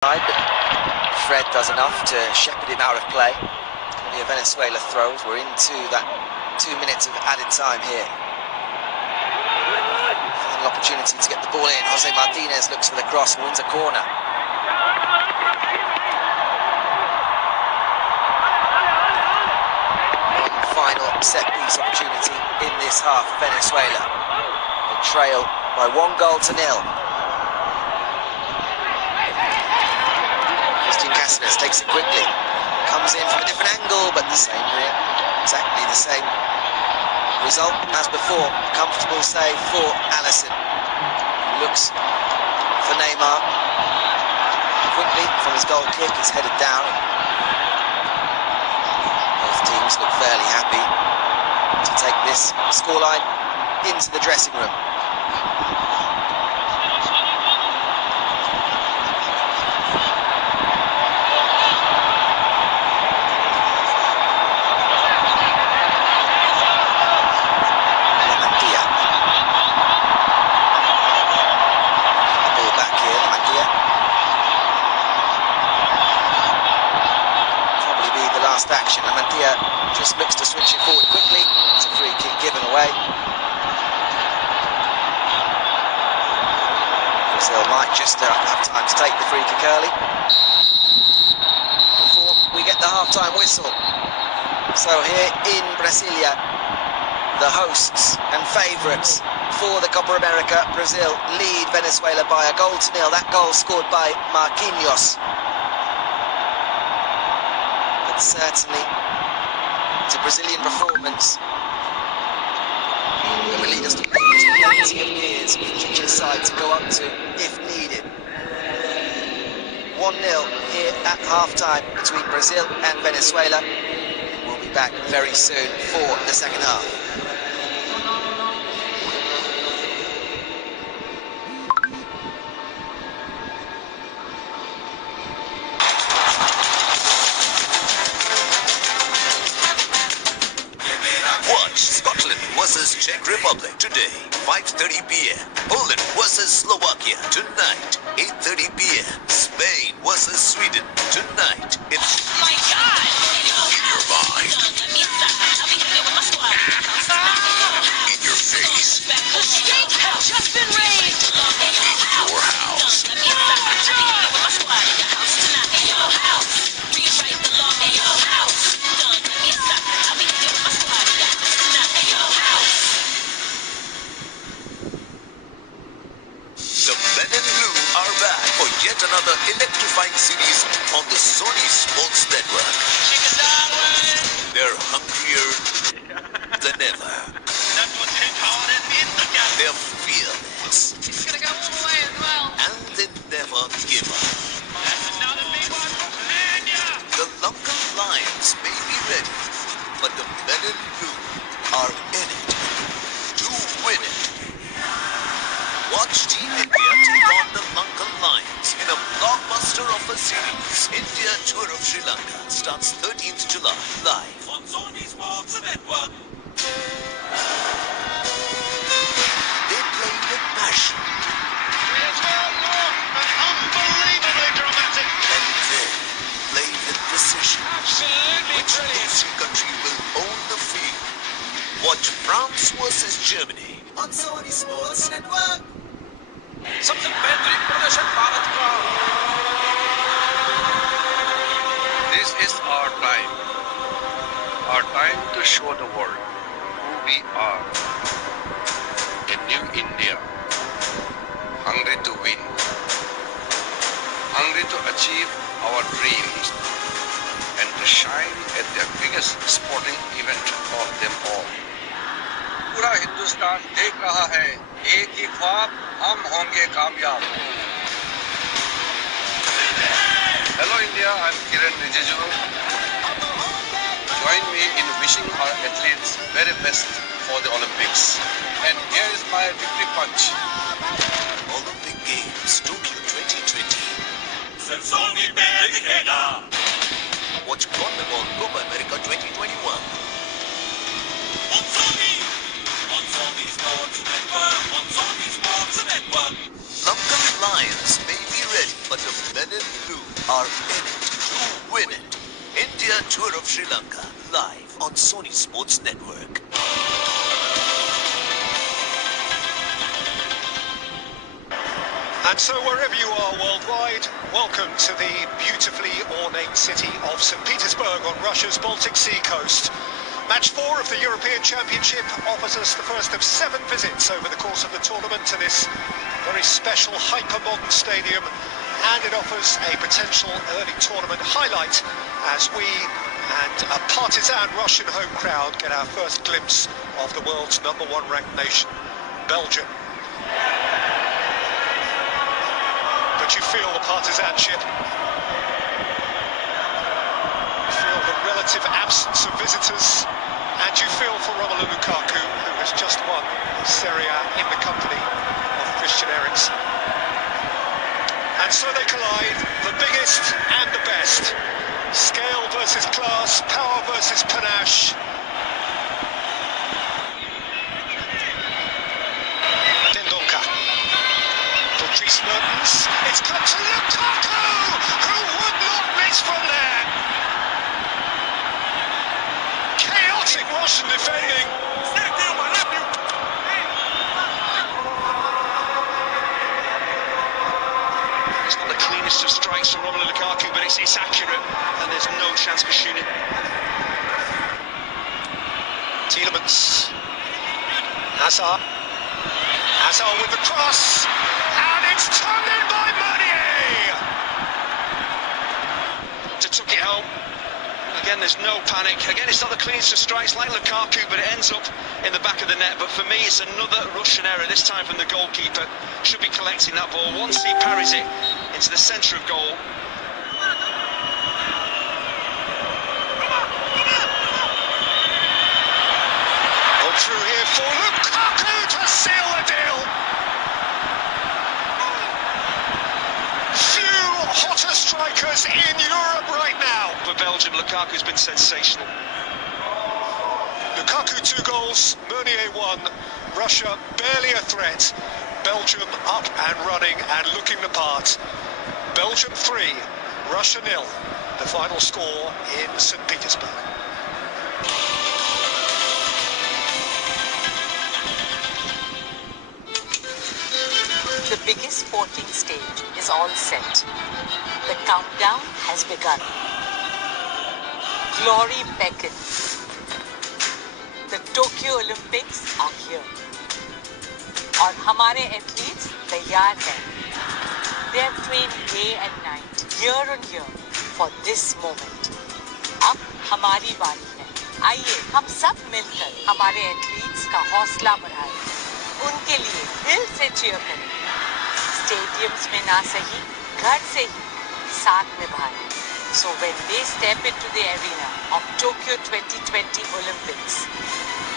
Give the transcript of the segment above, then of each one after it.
But Fred does enough to shepherd him out of play. Only a Venezuela throws. We're into that 2 minutes of added time here. An opportunity to get the ball in. Jose Martinez looks for the cross, wins a corner. One final set-piece opportunity in this half for Venezuela. They trail by 1-0. Takes it quickly, comes in from a different angle, but the same here, exactly the same result as before. Comfortable save for Allison, who looks for Neymar. Quickly from his goal kick, it's headed down. Both teams look fairly happy to take this scoreline into the dressing room. Action. Amantia just looks to switch it forward quickly. It's a free kick given away. Brazil might just have time to take the free kick early before we get the half-time whistle. So here in Brasilia, the hosts and favourites for the Copa America, Brazil lead Venezuela by 1-0. That goal scored by Marquinhos. Certainly, it's a Brazilian performance. It will lead us to plenty of gears for each side to go up to if needed. 1-0 here at half-time between Brazil and Venezuela. We'll be back very soon for the second half. Scotland versus Czech Republic today, 5:30 p.m. Poland versus Slovakia tonight, 8:30 p.m. Spain versus Sweden tonight. It's my God! In your mind. In your face. The stakes have just been raised. In your house. Yet another electrifying series on the Sony Sports Network. They're hungrier than ever. They're fearless. It's gonna go all the way as well. And they never give up. The Lankan Lions may be ready, but the men in blue are in it to win it. Watch Team India take on the Lankan Lions in a blockbuster of a series. India Tour of Sri Lanka starts 13th July live on Sony Sports Network. They play with passion. Unbelievably dramatic. And they play with precision. Absolutely Which brilliant. losing country will own the field. Watch France versus Germany on Sony Sports Network. सबसे बेहतरीन प्रदर्शन भारत का. This is our time to show the world who we are. A new India, hungry to win, hungry to achieve our dreams, and to shine at the biggest sporting event of them all. पूरा हिंदुस्तान देख रहा है, एक ही ख्वाब, हम होंगे कामयाब. Hello India, I'm Kiran Rijiju. Join me in wishing our athletes very best for the Olympics. And here is my victory punch. Olympic Games Tokyo 2020. Watch CONMEBOL Copa America 2021. Lankan Lions may be ready, but the men in blue are in it to win it. India Tour of Sri Lanka, live on Sony Sports Network. And so wherever you are worldwide, welcome to the beautifully ornate city of St. Petersburg on Russia's Baltic Sea coast. Match 4 of the European Championship offers us the first of 7 visits over the course of the tournament to this very special hyper-modern stadium, and it offers a potential early tournament highlight as we and a partisan Russian home crowd get our first glimpse of the world's #1 ranked nation, Belgium. But you feel the partisanship, you feel the relative absence of visitors, and you feel for Romelu Lukaku, who has just won Serie A in the company of Christian Eriksen. And so they collide, the biggest and the best. Scale versus class, power versus panache. Tendonka. Patrice Mertens. It's come to Lukaku, who would not miss from there. Chaotic Russian defending. It's not the cleanest of strikes from Romelu Lukaku, but it's accurate, and there's no chance for shooting. Tielemans. Hazard. Hazard with the cross, and it's turned in by Meunier. Took it home. Again, there's no panic. Again, it's not the cleanest of strikes like Lukaku, but it ends up in the back of the net. But for me, it's another Russian error, this time from the goalkeeper. Should be collecting that ball. Once he parries it into the centre of goal. On through here for Lukaku to seal the deal. Few hotter strikers in Europe right now. For Belgium, Lukaku's been sensational. Lukaku 2 goals, Meunier 1. Russia barely a threat. Belgium up and running and looking the part. Belgium 3, Russia 0. The final score in St. Petersburg. The biggest sporting stage is all set. The countdown has begun. Glory beckons. The Tokyo Olympics are here. और हमारे athletes तैयार हैं. They have trained day and night, year on year, for this moment. अब हमारी बारी है. आइए हम सब मिलकर हमारे एथलीट्स का हौसला बढ़ाएं. उनके लिए दिल से चीयर करें. स्टेडियम्स में ना सही, घर से ही साथ निभाएं. So when they step into the arena of Tokyo 2020 Olympics,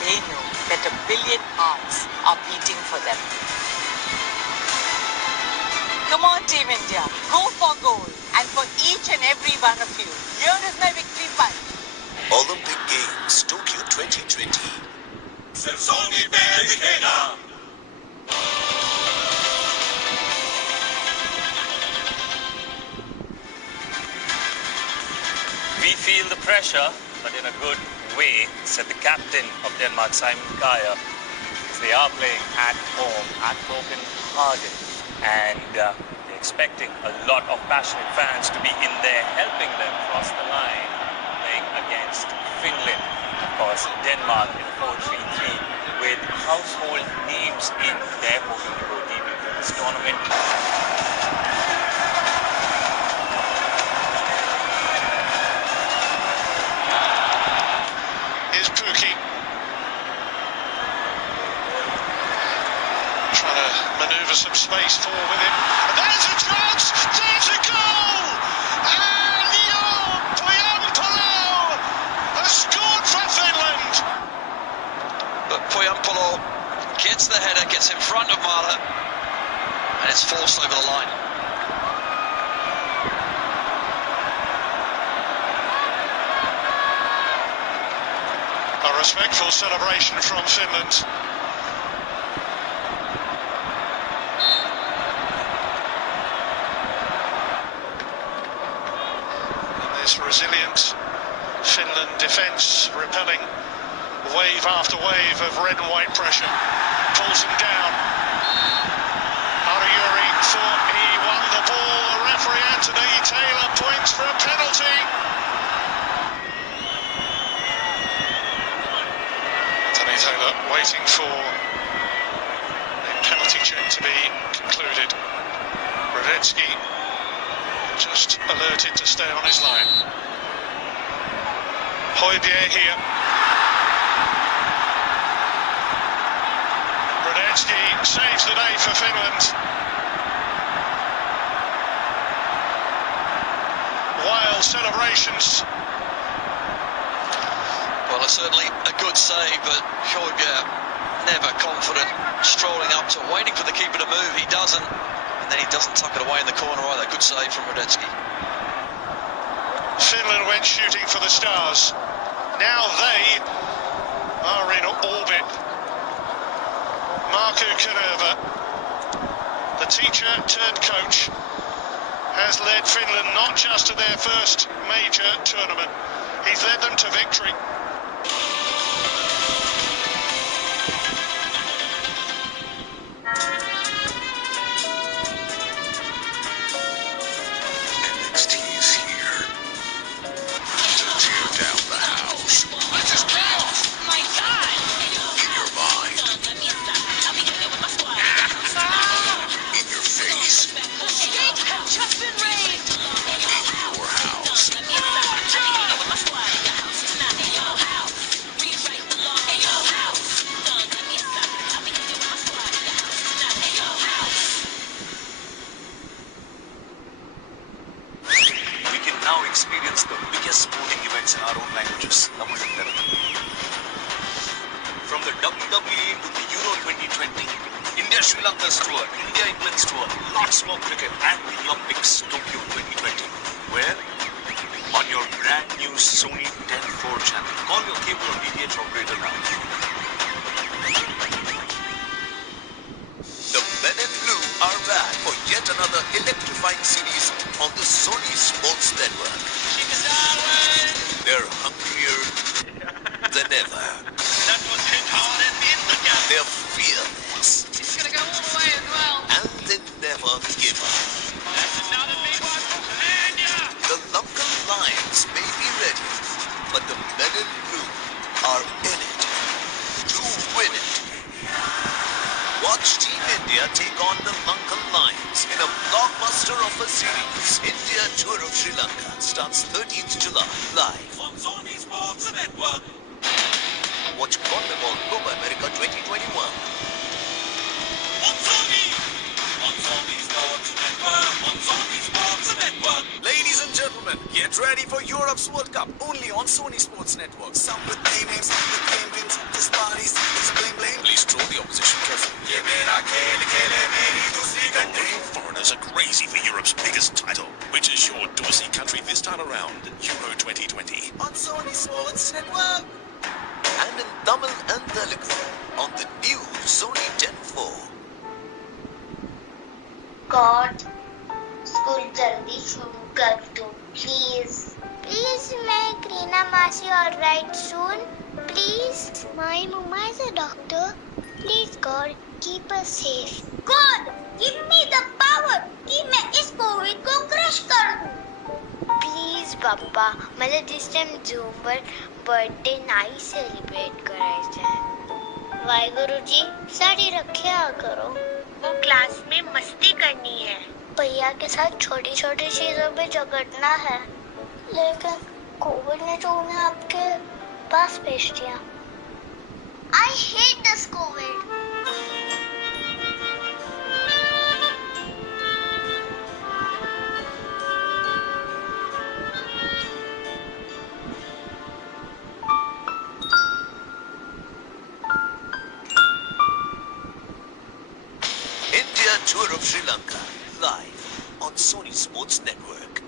they know that 1 billion hearts are beating for them. Come on, Team India, go for gold. And for each and every one of you, here is my victory punch. Olympic Games, Tokyo 2020. We feel the pressure, but in a good way, said the captain of Denmark, Simon Kjær. They are playing at home, at Copenhagen, and they're expecting a lot of passionate fans to be in there, helping them cross the line, playing against Finland. Of course, Denmark in 4-3-3 with household names in there, hoping to go deep into this tournament. Manoeuvre some space forward with him. And there's a chance! There's a goal! And Poyampalo has scored for Finland! But Poyampalo gets the header, gets in front of Mahler, and it's forced over the line. A respectful celebration from Finland. this resilient Finland defence, repelling wave after wave of red and white pressure. Pulls them down. Arayuri thought he won the ball. The referee Anthony Taylor points for a penalty. Anthony Taylor waiting for a penalty check to be concluded. Radetzky just alerted to stay on his line. Højbjerg here. Radetzky saves the day for Finland. Wild celebrations. Well, it's certainly a good save, but Højbjerg never confident, strolling up to waiting for the keeper to move. He doesn't, and then he doesn't tuck it away in the corner either. Good save from Radetzky. Finland went shooting for the stars. Now they are in orbit. Markku Kanerva, the teacher turned coach, has led Finland not just to their first major tournament, he's led them to victory. Experience the biggest sporting events in our own languages, Tamil and Telugu. From the WWE to the Euro 2020, India-Sri Lanka's tour, India-England's tour, lots more cricket and the Olympics, Tokyo 2020. Where? On your brand new Sony 10-4 channel. Call your cable or DTH operator now. The Men in Blue are back for yet another electrifying series on the Sony Sports Network. They're hungrier than ever. That was hit hard and in the gap. They're fearless. It's gonna go all the way as well. And they never give up. That's another big one from Kenya. The Lankan Lions may be ready, but the Men in Blue are in it to win it. Watch Team India take on the Lankan Lions in a blockbuster of a series. India Tour of Sri Lanka starts 13th July, live on Sony Sports Network. Watch CONMEBOL Copa America 2021 on Sony Sports Network. On Sony Sports Network. Ladies and gentlemen, get ready for Europe's World Cup only on Sony Sports Network. Some with names, some with game wins, this parties, this bling bling. Please troll the opposition carefully. Foreigners are crazy for Europe's biggest title, which is sure to see country this time around, Euro 2020. On Sony Sports Network. And in Tamil and Telugu on the new Sony 10-4. God, school jaldi shuru kar do, please. Please make Reena Masi alright soon, please. My mama is a doctor. Please God, keep us safe. God, give me the power कि मैं इस Covid को crush कर दूं. Please पापा, मतलब this time Zoom पर birthday night celebrate कराए. वाहिगुरु जी, साड़ी रखिया करो. वो क्लास में मस्ती करनी है. भैया के साथ छोटी छोटी चीजों पे झगड़ना है. लेकिन कोविड ने जो उन्हें आपके पास भेज दिया. I hate this COVID. India Tour of Sri Lanka, live on Sony Sports Network.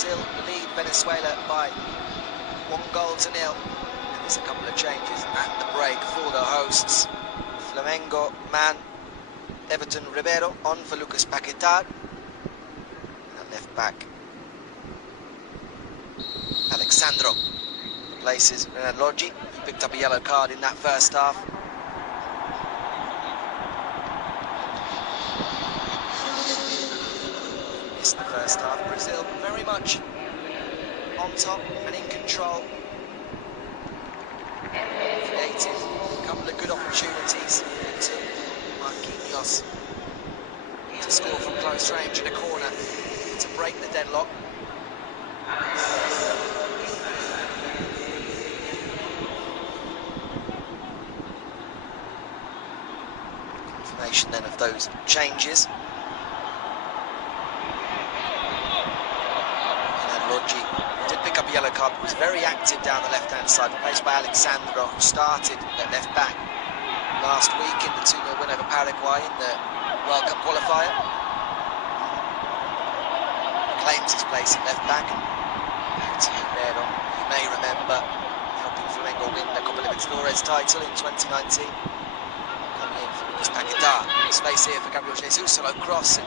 Brazil lead Venezuela by 1-0. And there's a couple of changes at the break for the hosts. Flamengo man Everton Ribeiro on for Lucas Paquetá. And left back Alexandro replaces Renan Lodgi, who picked up a yellow card in that first half. Missed the first half. Brazil very much on top and in control. Created a couple of good opportunities to Marquinhos to score from close range in a corner to break the deadlock. Confirmation then of those changes. Lodgi did pick up a yellow card, but was very active down the left-hand side, replaced by Alexandro, who started at left back last week in the 2-0 win over Paraguay in the World Cup qualifier. Claims his place at left back. Ribeiro, you may remember, helping Flamengo win the Copa Libertadores title in 2019. Coming in for Lucas Paquetá. Space here for Gabriel Jesus, solo cross.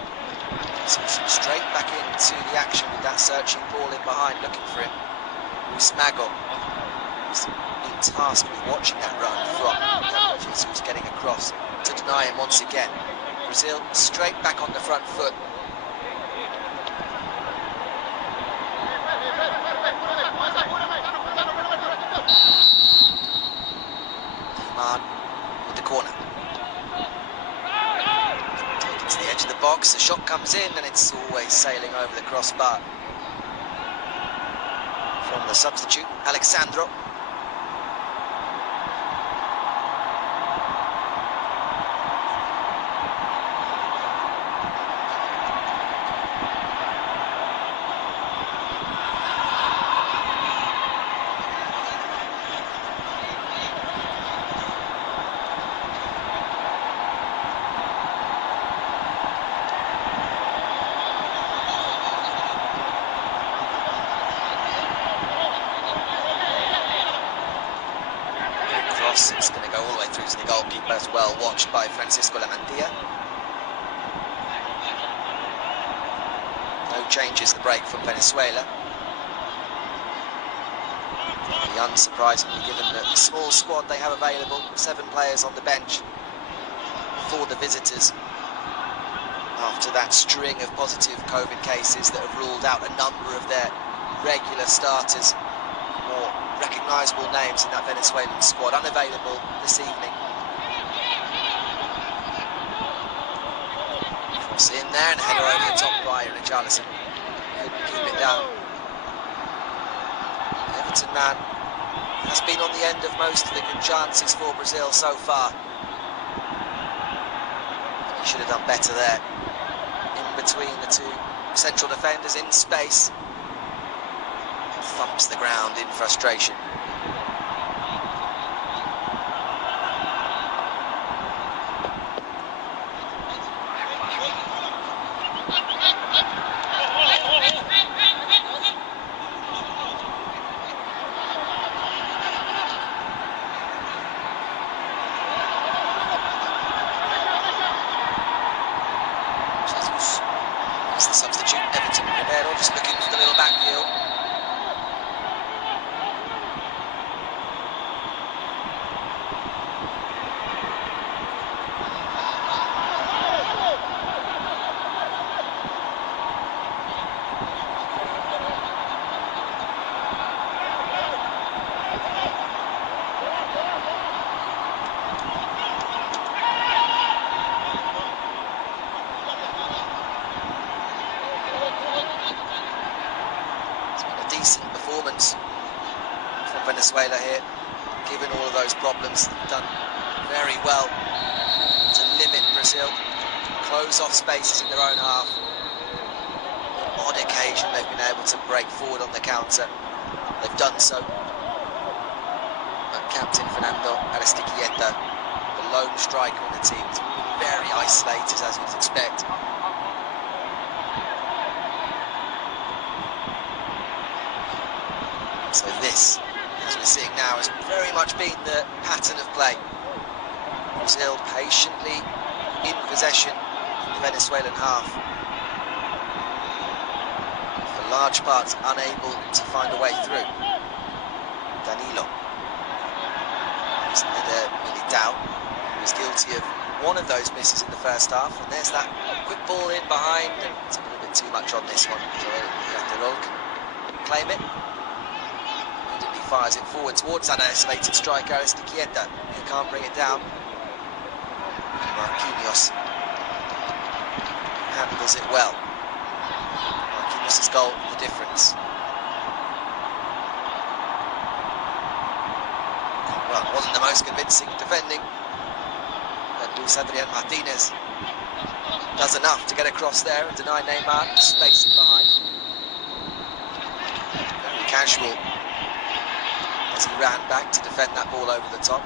Straight back into the action with that searching ball in behind, looking for him. Mago has been tasked with watching that run from Gabriel Jesus getting across to deny him once again. Brazil straight back on the front foot. Neymar with the corner. To the edge of the box, the shot comes in and it's always sailing over the crossbar. From the substitute, Alexandro. It's going to go all the way through to the goalkeeper, as well watched by Francisco Lamantia. No changes the break from Venezuela. Really unsurprisingly, given the small squad they have available, 7 players on the bench for the visitors. After that string of positive COVID cases that have ruled out a number of their regular starters, more recognisable names in that Venezuelan squad unavailable this evening. Cross in there and header over the top by Richarlison. Couldn't keep it down. Everton man has been on the end of most of the good chances for Brazil so far. And he should have done better there. In between the two central defenders in space. Thumps the ground in frustration. Jesus, that's the substitute, Everton Ribeiro, just looking for the little back heel. Decent performance from Venezuela here, given all of those problems. Done very well to limit Brazil, close off spaces in their own half. On odd occasion they've been able to break forward on the counter. They've done so. But Captain Fernando Aristiquieta, the lone striker on the team, has been very isolated, as you'd expect. So this, as we're seeing now, has very much been the pattern of play. Brazil patiently in possession in the Venezuelan half. For large parts, unable to find a way through. Danilo. Militao, who was guilty of one of those misses in the first half, and there's that quick ball in behind. It's a little bit too much on this one, so Yaterol can claim it. Immediately fires it forward towards that isolated striker, Aristiquieta. He can't bring it down. Marquinhos handles it well. Marquinhos' goal, the difference. Well, it wasn't the most convincing defending, but Luis Adrian Martinez does enough to get across there and deny Neymar space in behind. Very casual as he ran back to defend that ball over the top.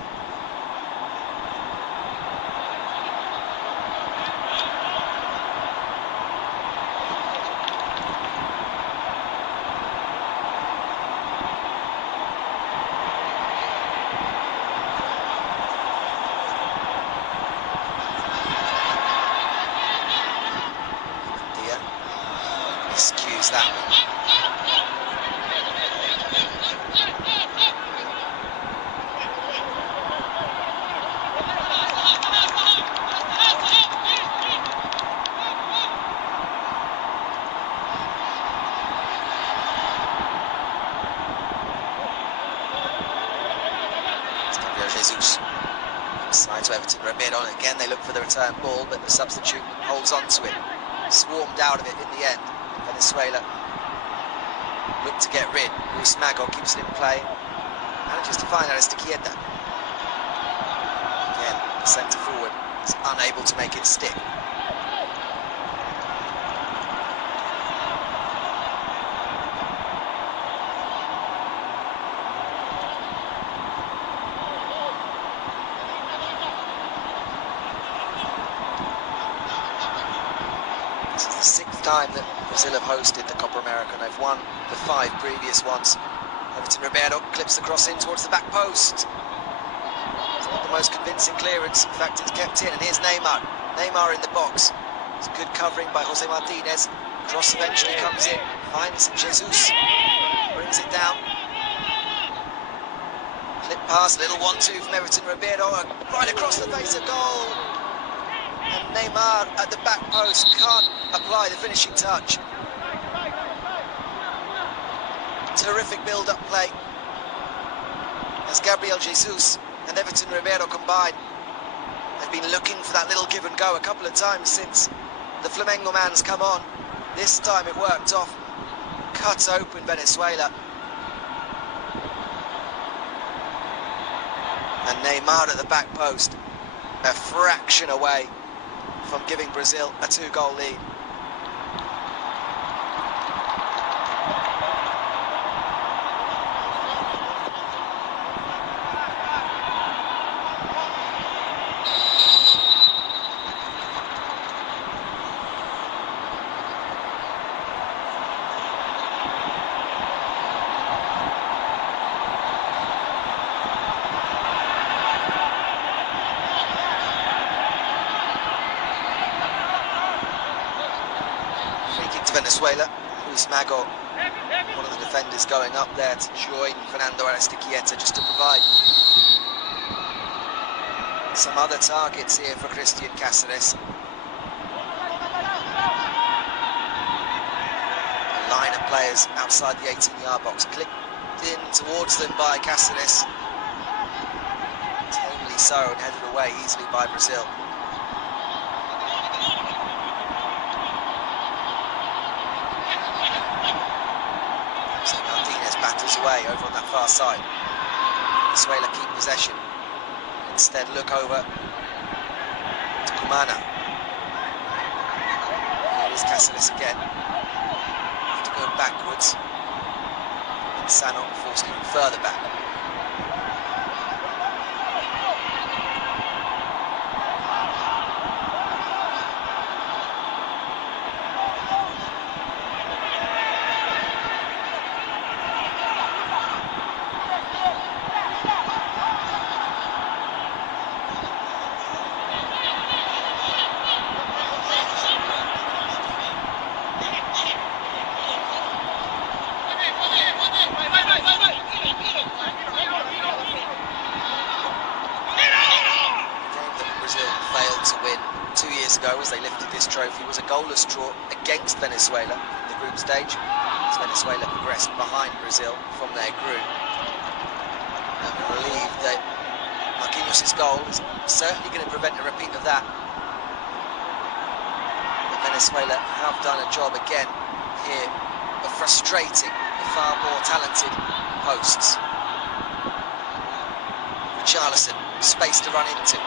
Excuse that one. Jesus. Inside to Everton Ribeiro, and again they look for the return ball, but the substitute holds on to it. Swarmed out of it in the end. Venezuela look to get rid. Luis Mago keeps it in play. Manages to find Aristiquieta. Again, the centre forward is unable to make it stick. This is the sixth time that Brazil have hosted the Copa America, and they've won the 5 previous ones. Everton Ribeiro clips the cross in towards the back post. It's not the most convincing clearance, in fact it's kept in, and here's Neymar. Neymar in the box. It's good covering by Jose Martinez. Cross eventually comes in, finds Jesus, brings it down. Clip pass, little 1-2 from Everton Ribeiro, right across the face of goal. And Neymar at the back post can't apply the finishing touch. Terrific build-up play as Gabriel Jesus and Everton Ribeiro combine. They've been looking for that little give and go a couple of times since the Flamengo man's come on. This time it worked off, cut open Venezuela. And Neymar at the back post, a fraction away from giving Brazil a 2-goal lead. Venezuela, Luis Mago, one of the defenders going up there to join Fernando Aristiquieta just to provide some other targets here for Christian Cáceres. A line of players outside the 18-yard box, clipped in towards them by Cáceres. Tamely so, and headed away easily by Brazil. Battles away over on that far side. Venezuela keep possession. Instead look over to Kumana. Here is Cáceres again. Have to go backwards. And Sano forced even further back. ago, as they lifted this trophy, was a goalless draw against Venezuela in the group stage, as Venezuela progressed behind Brazil from their group. And I believe that Marquinhos' goal is certainly going to prevent a repeat of that. But Venezuela have done a job again here of frustrating the far more talented hosts. Richarlison, space to run into.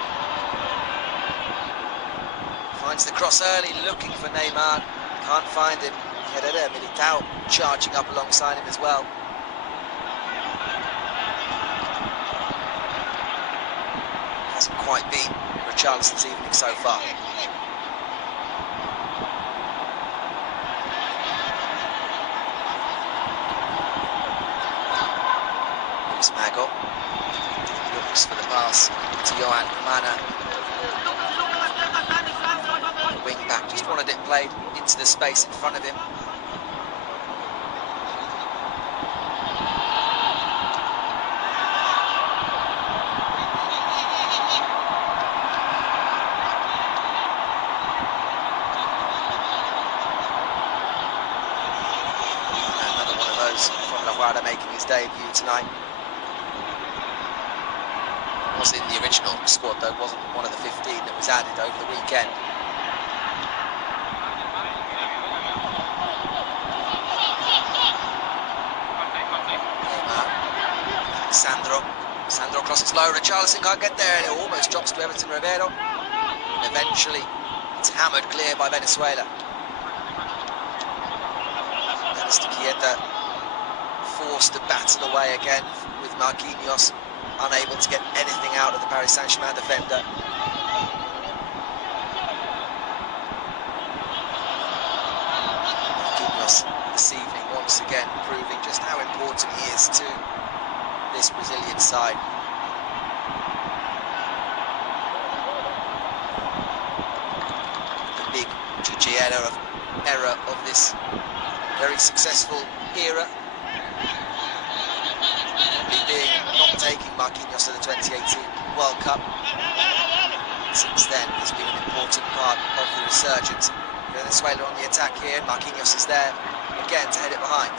Finds the cross early, looking for Neymar. Can't find him. Herrera, Militao charging up alongside him as well. Hasn't quite been Richarlison's evening so far. Here's Mago. Looks for the pass to Johan Kumana. The wing back just wanted it played into the space in front of him. Another one of those from La Guardia making his debut tonight. Was in the original squad though, wasn't one of the 15 that was added over the weekend. Sandro crosses low, Richarlison can't get there and it almost drops to Everton Ribeiro. And eventually it's hammered clear by Venezuela. Dennis Quieta forced to battle away again with Marquinhos, unable to get anything out of the Paris Saint-Germain defender. Marquinhos this evening once again proving just how important he is to this Brazilian side. The big Gigi era of this very successful era being not taking Marquinhos to the 2018 World Cup. Since then, he's been an important part of the resurgence. Venezuela on the attack here. Marquinhos is there again to head it behind.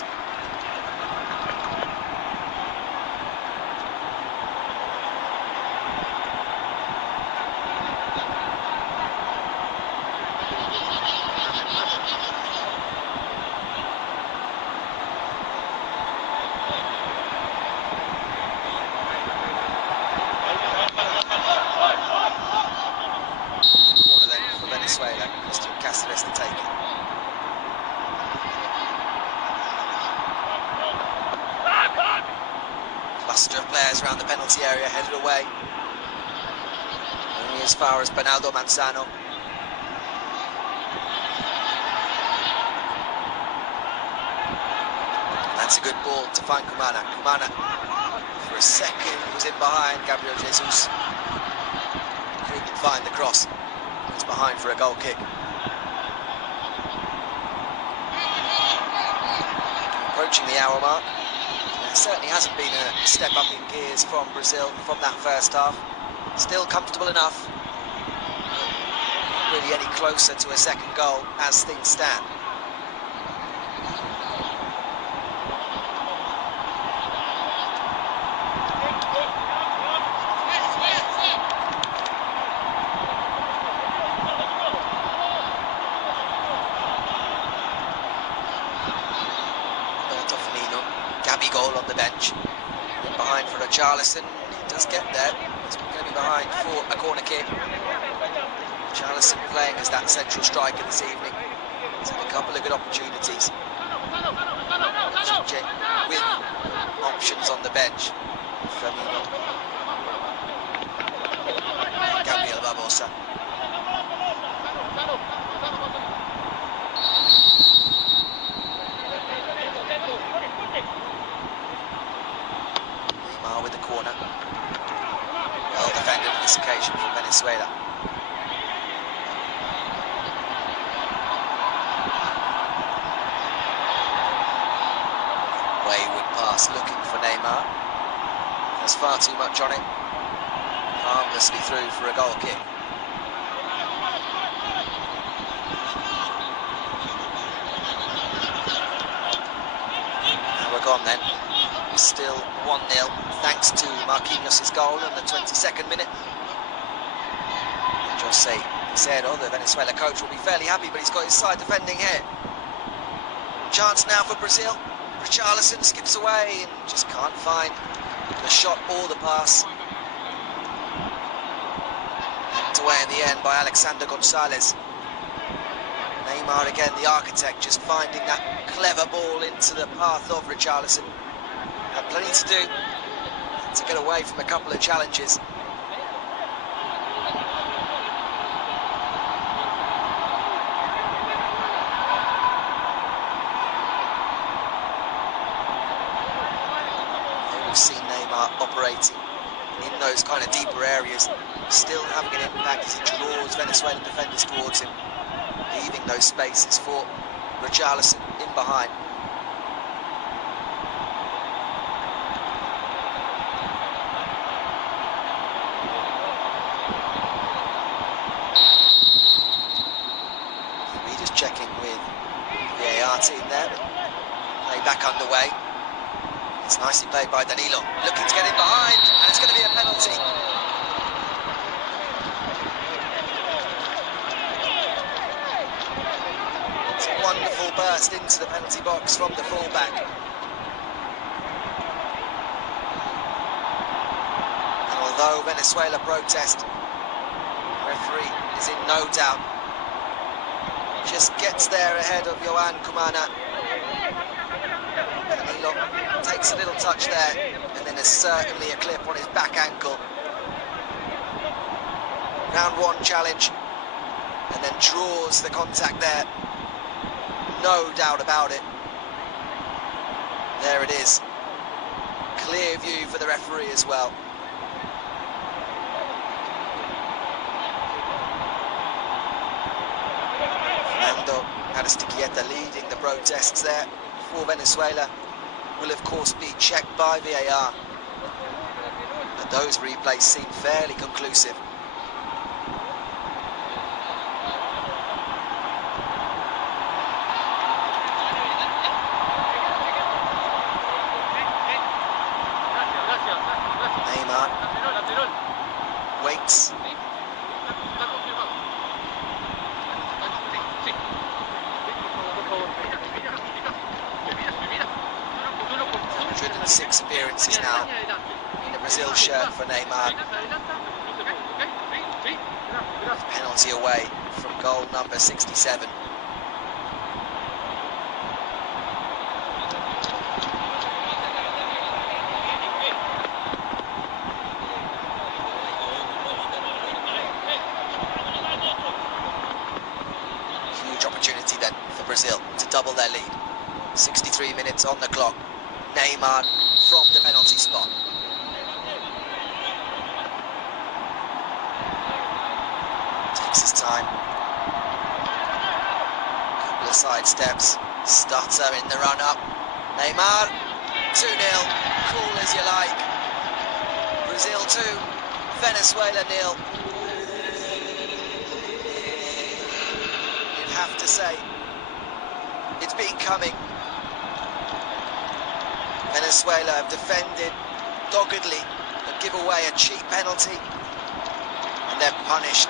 Cluster of players around the penalty area headed away. Only as far as Bernardo Manzano. That's a good ball to find Kumana. Kumana, for a second, was in behind Gabriel Jesus. Couldn't find the cross. It's behind for a goal kick. Approaching the hour mark. There certainly hasn't been a step up in gears from Brazil from that first half. Still comfortable enough. Not really any closer to a second goal as things stand. Goal on the bench. In behind for Richarlison. He does get there. He's going to be behind for a corner kick. Richarlison playing as that central striker this evening. He's had a couple of good opportunities. With options on the bench. Firmino. Gabriel Barbosa. With the corner. Well defended on this occasion from Venezuela. Wayward pass looking for Neymar. There's far too much on it. Harmlessly through for a goal kick. gone then. Still 1-0 thanks to Marquinhos' goal in the 22nd minute. And Jose said, the Venezuela coach will be fairly happy, but he's got his side defending here. Chance now for Brazil. Richarlison skips away and just can't find the shot or the pass. Knocked away in the end by Alexander Gonzalez. Neymar again, the architect, just finding that clever ball into the path of Richarlison. Had plenty to do to get away from a couple of challenges. We've seen Neymar operating in those kind of deeper areas, still having an impact as he draws Venezuelan defenders towards him, leaving those spaces for Richarlison in behind. We're just checking with the VAR team there, but play back underway. It's nicely played by Danilo, looking to get in behind, and it's going to be a penalty. It's a wonderful burst into the penalty box from the fullback. And although Venezuela protest, the referee is in no doubt. Just gets there ahead of Joan Cumana. Danilo takes a little touch there, and then there's certainly a clip on his back ankle. Round one challenge, and then draws the contact there. No doubt about it. There it is. Clear view for the referee as well. Fernando Aristiquieta leading the protests there for Venezuela. Will of course be checked by VAR, but those replays seem fairly conclusive. Neymar waits. 106 appearances now in a Brazil shirt for Neymar. Penalty away from goal number 67. Huge opportunity then for Brazil to double their lead. 63 minutes on the clock. Neymar from the penalty spot. Takes his time. Couple of side steps. Stutter in the run-up. Neymar, 2-0. Cool as you like. Brazil 2, Venezuela 0. You'd have to say it's been coming. Venezuela have defended doggedly, but give away a cheap penalty, and they're punished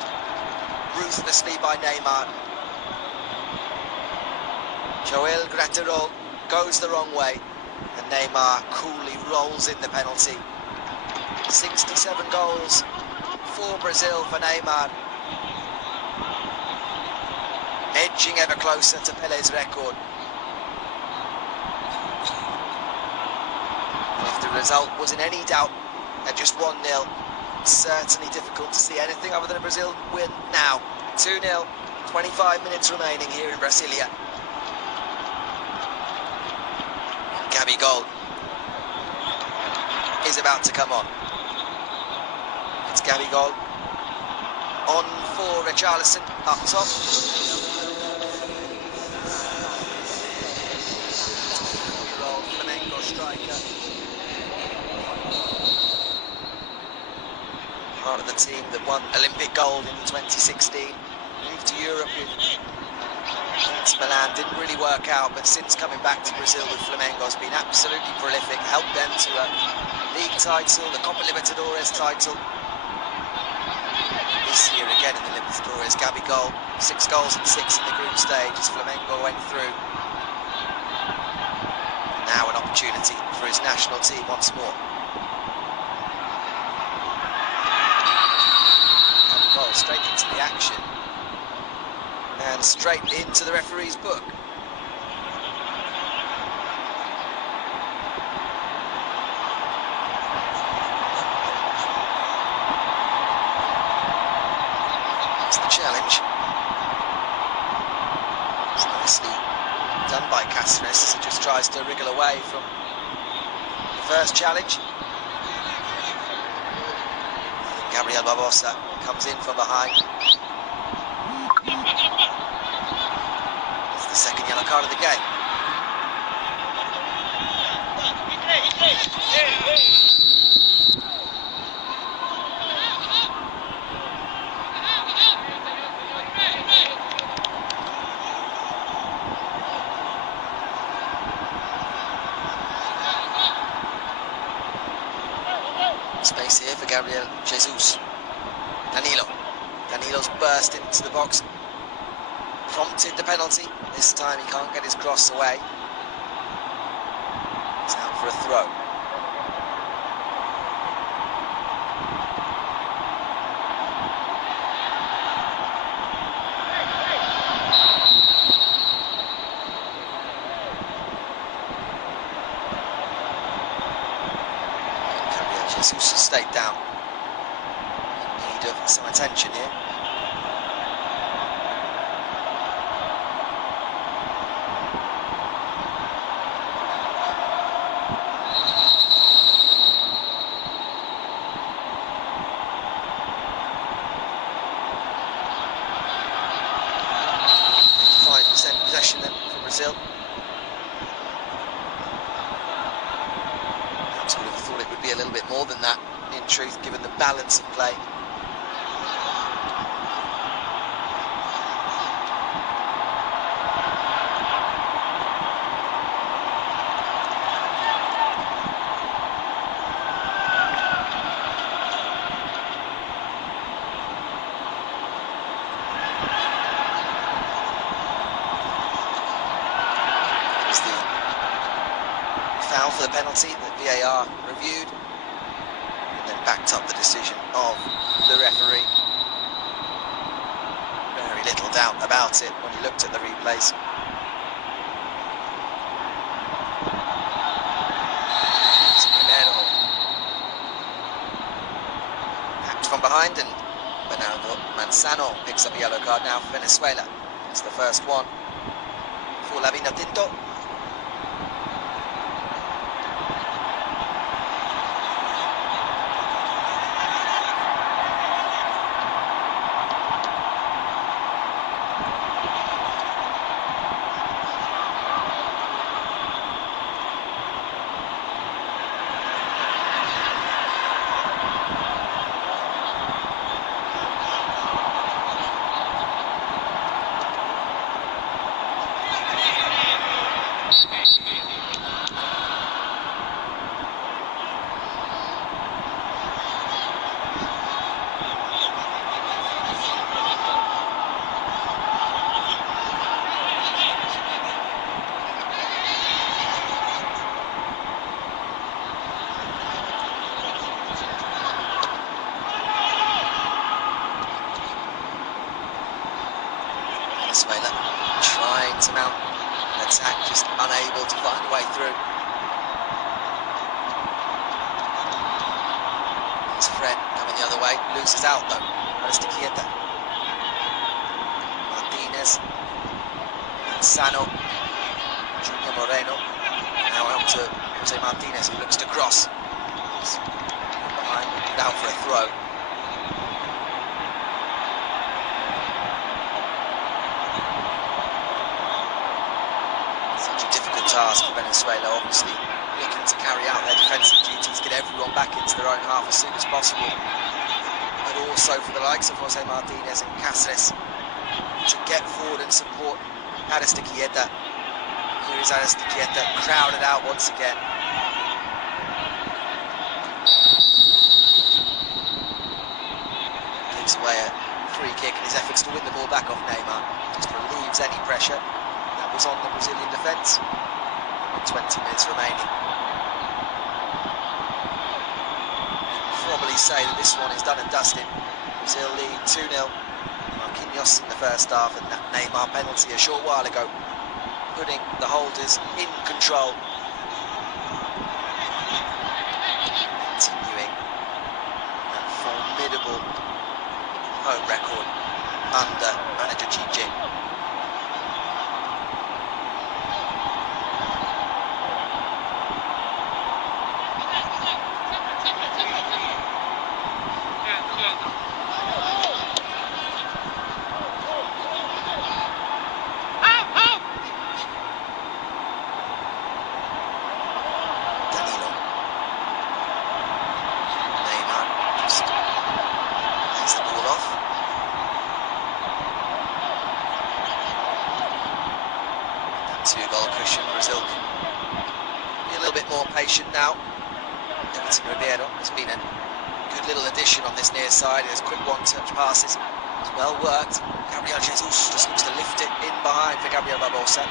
ruthlessly by Neymar. Joel Graterol goes the wrong way, and Neymar coolly rolls in the penalty. 67 goals for Brazil for Neymar, edging ever closer to Pele's record. If the result was in any doubt at just 1-0, certainly difficult to see anything other than a Brazil win now. 2-0, 25 minutes remaining here in Brasilia. Gabigol is about to come on. It's Gabigol on for Richarlison up top. Flamengo striker. Part of the team that won Olympic gold in 2016. Moved to Europe with Against Milan didn't really work out, but since coming back to Brazil with Flamengo has been absolutely prolific, helped them to a league title, the Copa Libertadores title. This year again in the Libertadores, Gabigol, 6 goals and 6 in the group stage as Flamengo went through. Now an opportunity for his national team once more. Gabigol straight into the action. And straight into the referee's book. It's the challenge. It's nicely done by Cáceres as he just tries to wriggle away from the first challenge. And Gabriel Barbosa comes in from behind. It's the second yellow card of the game. Space here for Gabriel Jesus. Danilo's burst into the box, prompted the penalty. This time he can't get his cross away. It's out for a throw. Jesus has stayed down. In need of some attention here. Possession then for Brazil. Perhaps would have thought it would be a little bit more than that, in truth, given the balance of play. Foul for the penalty that VAR reviewed and then backed up the decision of the referee. Very little doubt about it when you looked at the replays. Hacked from behind, and Bernardo Manzano picks up a yellow card now for Venezuela. It's the first one for La Vinotinto. Venezuela trying to mount an attack, just unable to find a way through. It's Fred coming the other way, loses out though. Aristiquieta, Martinez, Manzano, Junior Moreno, now out to Jose Martinez, who looks to cross. He's behind, down for a throw. Task for Venezuela, obviously looking to carry out their defensive duties, get everyone back into their own half as soon as possible, but also for the likes of Jose Martinez and Cáceres to get forward and support Aristeguieta. Here is Aristeguieta, crowded out once again. Gives away a free kick in his efforts to win the ball back off Neymar. Just relieves any pressure that was on the Brazilian defence. 20 minutes remaining. Probably say that this one is done and dusted. Brazil lead 2-0. Marquinhos in the first half, and that Neymar penalty a short while ago, putting the holders in control. Continuing that formidable home record under manager Gigi. Two-goal cushion. Brazil be a little bit more patient now. Everton Ribeiro has been a good little addition on this near side. There's quick one-touch passes. It's well worked. Gabriel Jesus just looks to lift it in behind for Gabriel Barbosa.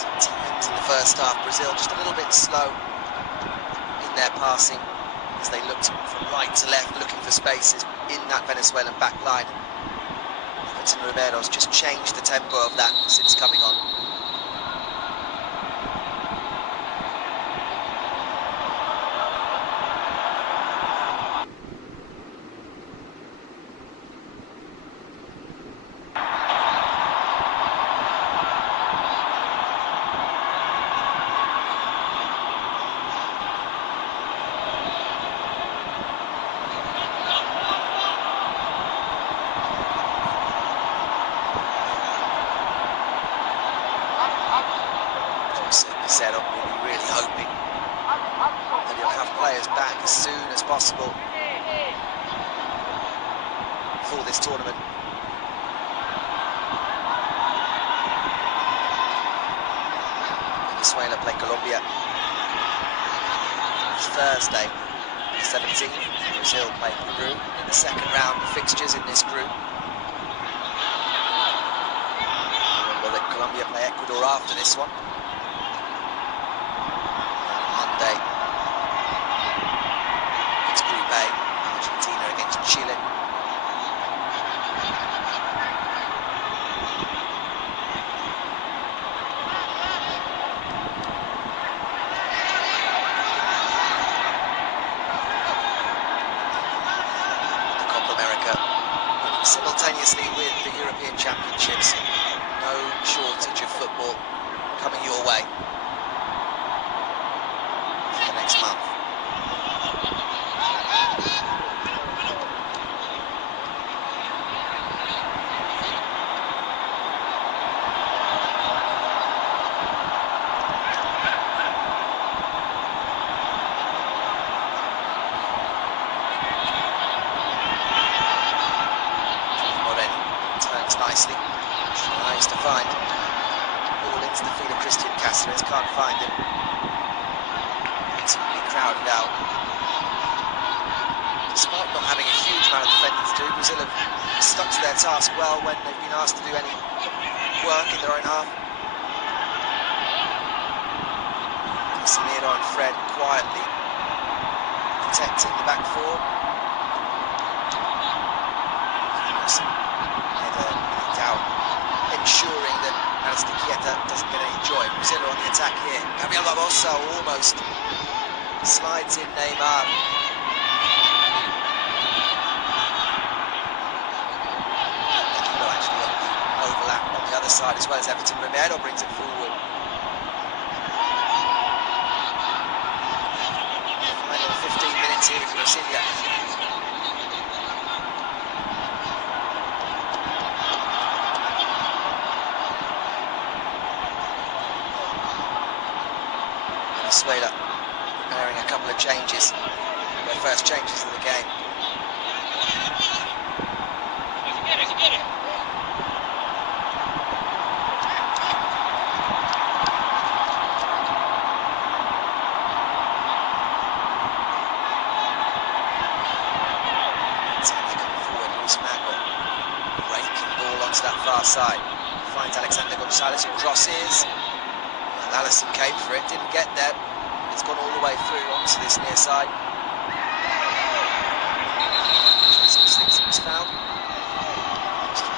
Sometimes in the first half, Brazil just a little bit slow in their passing, as they looked from right to left, looking for spaces in that Venezuelan back line. Everton Ribeiro's just changed the tempo of that since coming on. Set up, really hoping that he'll have players back as soon as possible for this tournament. Venezuela play Colombia Thursday, the 17th. Brazil play Peru in the second round of fixtures in this group. Remember that Colombia play Ecuador after this one. It's Group A, Argentina against Chile. The Copa America simultaneously with the European Championships. No shortage of football coming your way next month. Turns nicely, tries to find ball into the feet of Christian Cáceres, can't find him. Crowded out. Despite not having a huge amount of defending to do, Brazil have stuck to their task well when they've been asked to do any work in their own half. Casemiro and Fred quietly protecting the back four. Out, ensuring that Aristeguieta doesn't get any joy. Brazil are on the attack here. Gabriel Barbosa almost slides in Neymar. Danilo actually on the overlap on the other side as well as Everton Ribeiro brings it forward. Final 15 minutes here with Brasilia. Venezuela preparing a couple of changes. first changes of the game. That far side, finds Alexander Gonzalez, who crosses. Well, Allison came for it, didn't get there. It's gone all the way through onto this near side. Thinks he was fouled.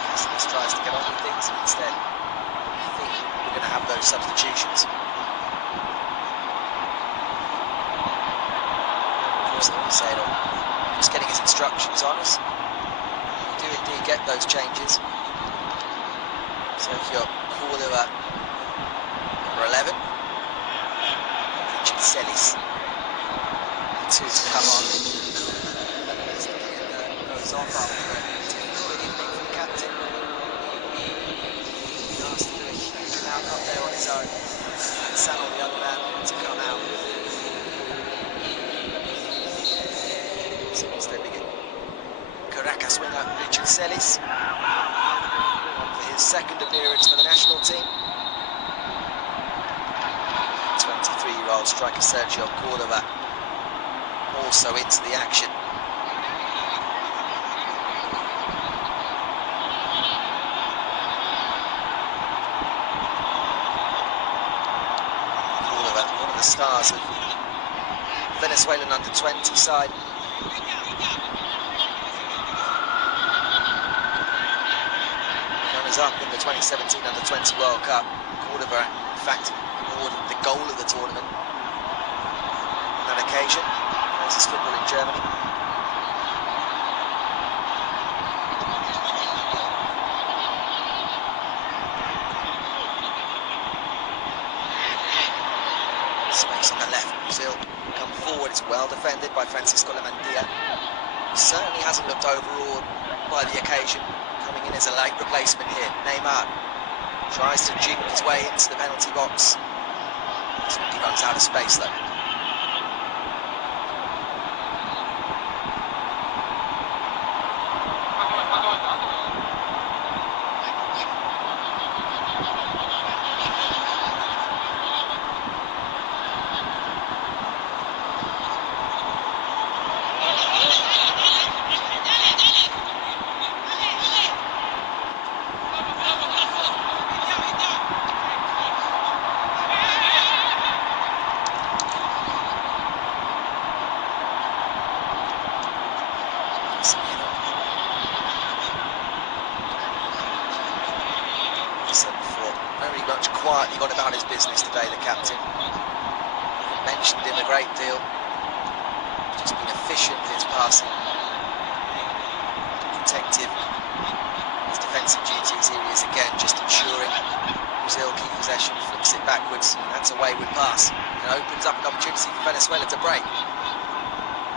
Casillas tries to get on with things, and instead, I think we're going to have those substitutions. Just getting his instructions on us. We do indeed get those changes. Sergio Cordova, number 11. Richard Celis. The two to come on. Goes off after a difficult evening for the captain. He asked to do a huge amount up there on his own. And Samuel, the other man, to come out. So instead we get Caracas winger Richard Celis. His second appearance for the national team. 23-year-old striker Sergio Cordova also into the action. Cordova, one of the stars of Venezuelan under-20 side. Up in the 2017 Under-20 World Cup. Cordova, in fact, awarded the goal of the tournament on that occasion. Plays his football in Germany. Space on the left. Brazil come forward. It's well defended by Francisco Lamandia. He certainly hasn't looked overawed by the occasion. Coming in as a late replacement here. Neymar tries to jig his way into the penalty box. He runs out of space though. Very much quietly gone about his business today, the captain. I've mentioned him a great deal. Just been efficient in his passing. Protective. His defensive duties, here he is again, just ensuring Brazil keep possession, flicks it backwards, and that's a wayward pass. And opens up an opportunity for Venezuela to break.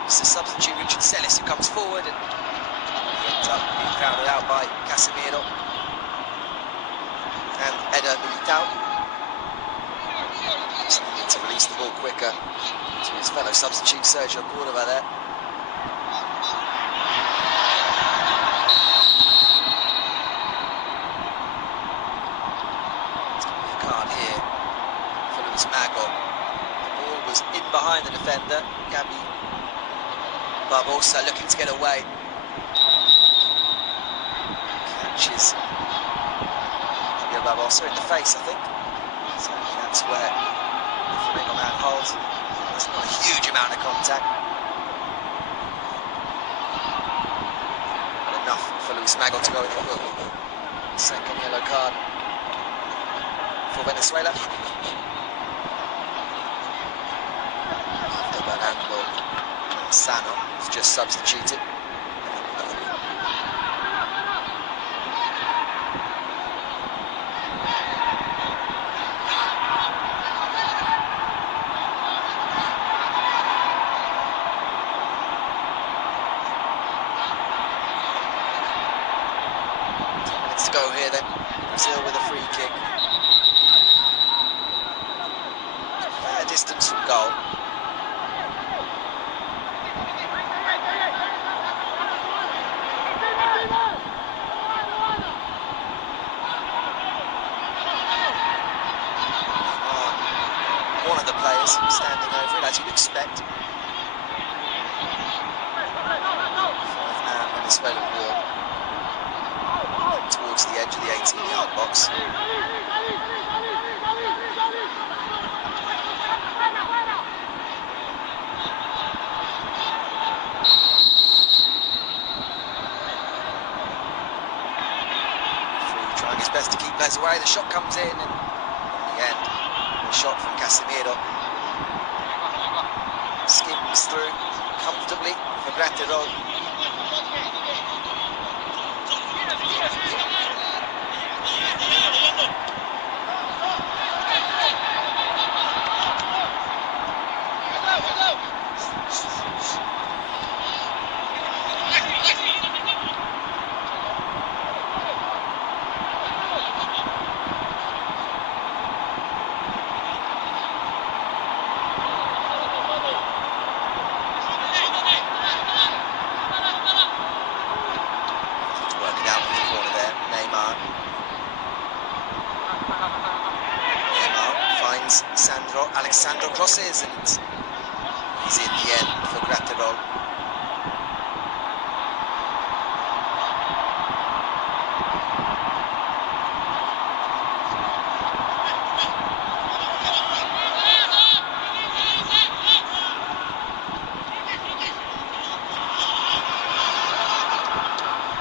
It's the substitute Richard Celis who comes forward and he ends up being crowded out by Casemiro and Eder Militao. Just needed to release the ball quicker to his fellow substitute Sergio Cordova there. It's going to be a card here for Luis Mago. The ball was in behind the defender, Gabi Barbosa, looking to get away. Catches Barbosa in the face, I think. So that's where the Flamengo man holds. There's not a huge amount of contact. But enough for Luis Mago to go in the book. Second yellow card for Venezuela. Fernando Sano is just substituted. Go here then, Brazil with a free kick. Fair distance from goal. players standing over it, as you'd expect. 5-man Venezuelan wall towards the edge of the 18-yard box. Trying his best to keep players away. The shot comes in, and in the end, the shot from Casemiro skims through comfortably for Graterol. Alexandro crosses, and he's in the end for Graterol.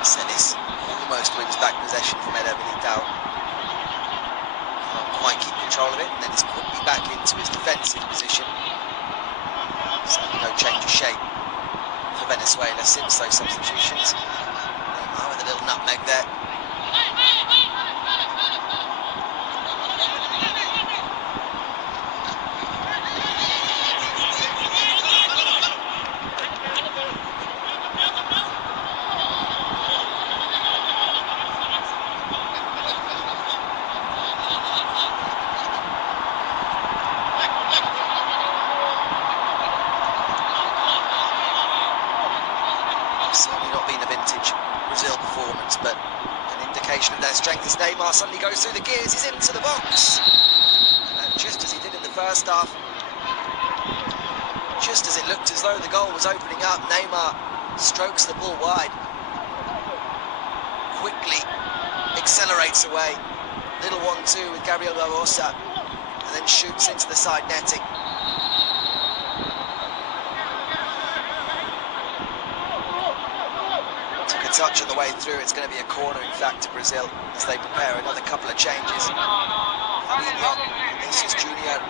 Celis almost wins back possession from Eder Militao. Can't quite keep control of it, and then he's quickly back into his defensive position. So no change of shape for Venezuela since those substitutions. Neymar with a little nutmeg there. Certainly not been a vintage Brazil performance, but an indication of their strength as Neymar suddenly goes through the gears. He's into the box, and just as he did in the first half, just as it looked as though the goal was opening up, Neymar strokes the ball wide, quickly accelerates away, little 1-2 with Gabriel Barbosa, and then shoots into the side netting. Touch on the way through. It's going to be a corner, in fact, to Brazil as they prepare another couple of changes. Fabinho, Vinicius Junior,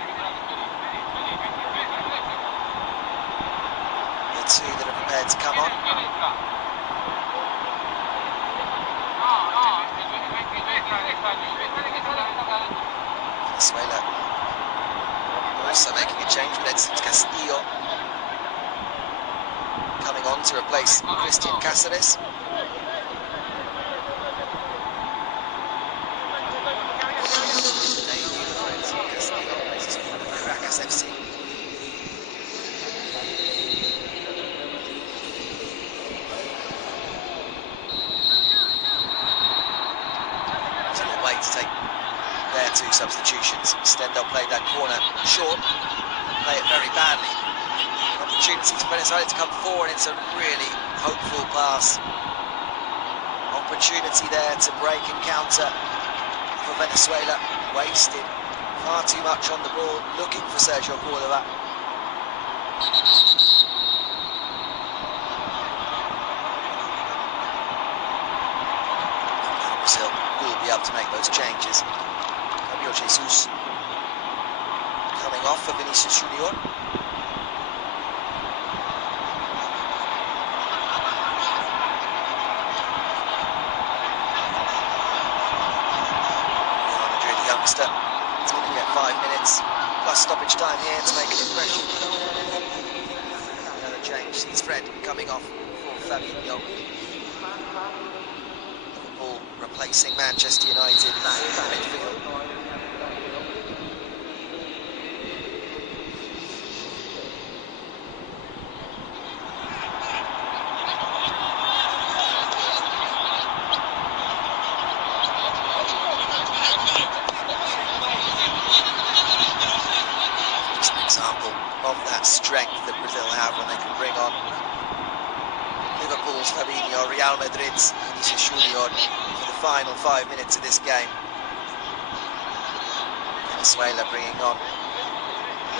the two that are prepared to come on. Venezuela also making a change with Edson Castillo coming on to replace Christian Cáceres. FC. So they'll wait to take their two substitutions. Instead they'll play that corner short, play it very badly. An opportunity for Venezuela to come forward, it's a really hopeful pass. Opportunity there to break and counter for Venezuela, wasted. Far too much on the ball, looking for Sergio Córdoba. Brazil will be able to make those changes. Gabriel Jesus coming off for Vinicius Junior. Real Madrid youngster. It's going to get 5 minutes plus stoppage time here to make an impression. Another change sees Fred coming off for Fabinho. Liverpool replacing Manchester United in midfield. strength that Brazil have when they can bring on Liverpool's Fabinho, Real Madrid's Vinicius Junior for the final 5 minutes of this game. Venezuela bringing on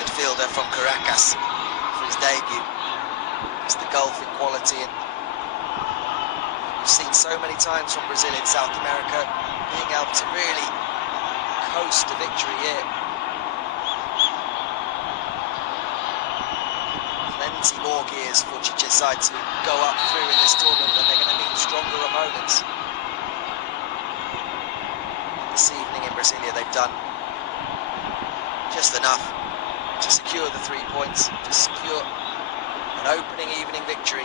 midfielder from Caracas for his debut. It's the gulf in quality, and we've seen so many times from Brazil in South America being able to really coast to victory here. Plenty more gears for Chiche's side to go up through in this tournament, and they're going to meet stronger opponents. This evening in Brasilia they've done just enough to secure the 3 points, to secure an opening evening victory.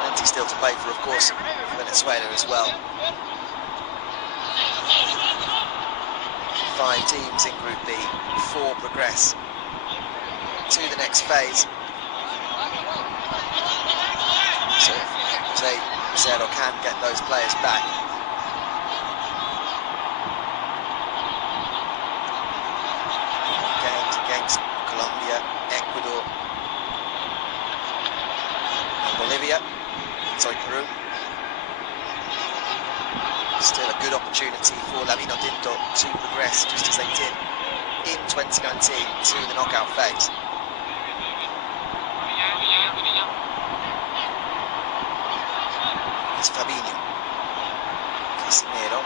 Plenty still to play for, of course, for Venezuela as well. 5 teams in Group B, 4 progress to the next phase. So if Zero can get those players back, games against Colombia, Ecuador and Bolivia, Peru. Still a good opportunity for La Vinotinto to progress, just as they did in 2019, to the knockout phase. It's Fabinho. Casemiro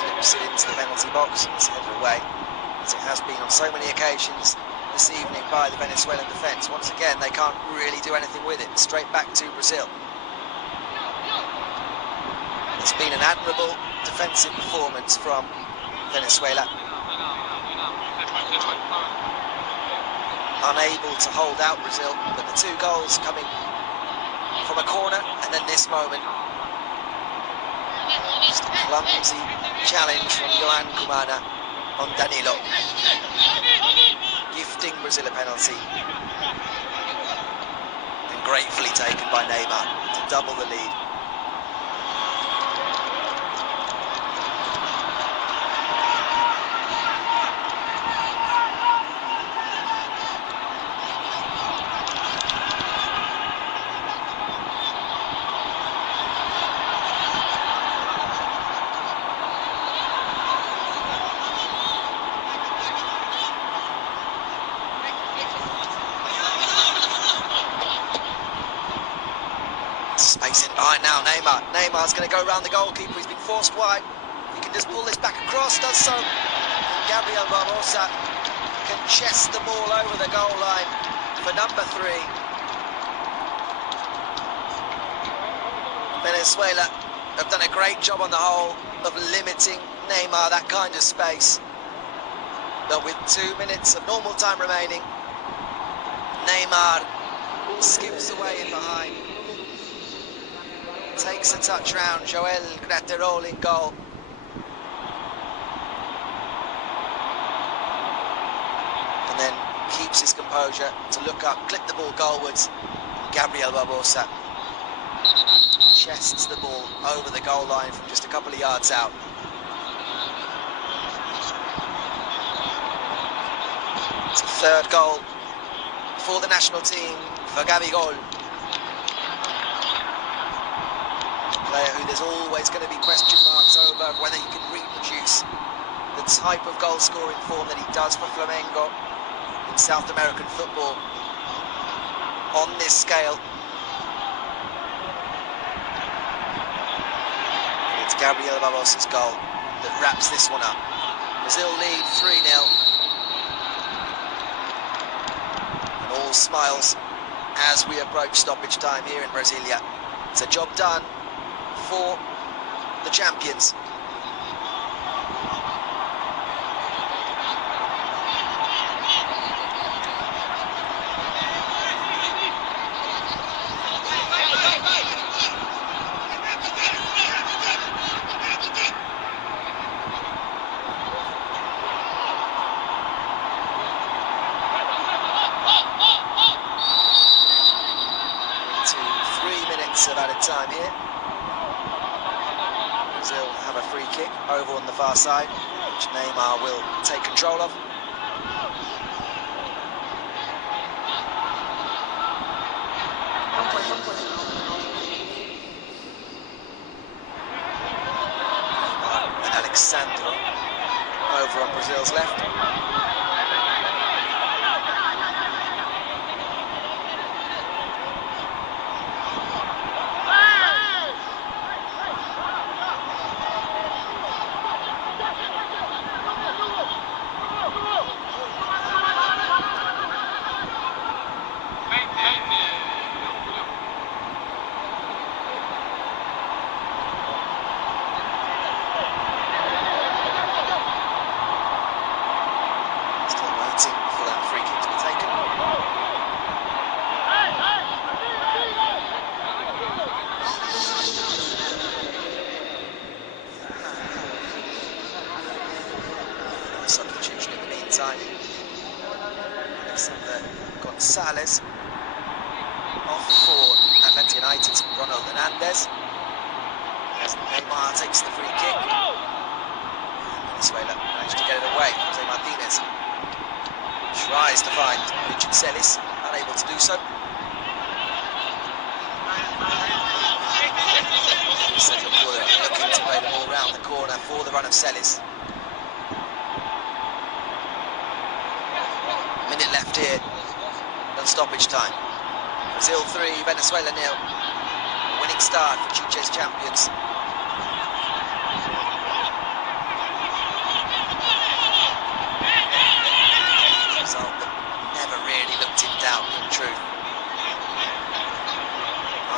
clips it into the penalty box and it's headed away, as it has been on so many occasions this evening by the Venezuelan defence. Once again, they can't really do anything with it. Straight back to Brazil. It's been an admirable defensive performance from Venezuela. Unable to hold out Brazil, but the 2 goals coming from a corner, and then this moment, just a clumsy challenge from Johan Kumana on Danilo, gifting Brazil a penalty, and gratefully taken by Neymar to double the lead. Space in behind now, Neymar. Neymar's going to go around the goalkeeper. He's been forced wide. He can just pull this back across, does so. And Gabriel Barbosa can chest the ball over the goal line for number 3. Venezuela have done a great job on the whole of limiting Neymar that kind of space. But with 2 minutes of normal time remaining, Neymar skips away in behind. Takes a touch round, Joel Graterol in goal. And then keeps his composure to look up, clip the ball goalwards. Gabriel Barbosa chests the ball over the goal line from just a couple of yards out. It's a 3rd goal for the national team for Gabigol. Player who there's always going to be question marks over whether he can reproduce the type of goal-scoring form that he does for Flamengo in South American football on this scale. It's Gabriel Barbosa's goal that wraps this one up. Brazil lead 3-0. And all smiles as we approach stoppage time here in Brasilia. It's a job done for the champions. Of added time here. kick over on the far side, which Neymar will take control of. And Alexandro over on Brazil's left. Substitution in the meantime. Alexander Gonzalez off for Atlanta United's Ronald Hernandez. As Neymar takes the free kick. Venezuela managed to get it away. Jose Martinez tries to find Richard Celis, unable to do so. Sergio Cordero looking to play the ball around the corner for the run of Celis. Minute left here than stoppage time. Brazil 3, Venezuela 0. A winning start for Chiche's champions. Result that never really looked in doubt, in truth.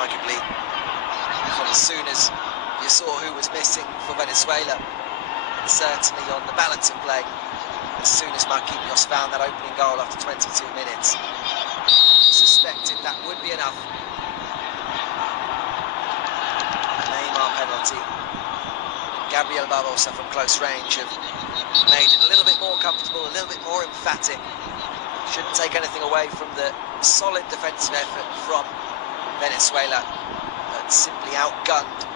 Arguably, from as soon as you saw who was missing for Venezuela, and certainly on the balance of play, as soon as Marquinhos found that opening goal after 22 minutes, suspected that would be enough. A Neymar penalty. Gabriel Barbosa from close range have made it a little bit more comfortable, a little bit more emphatic. Shouldn't take anything away from the solid defensive effort from Venezuela, but simply outgunned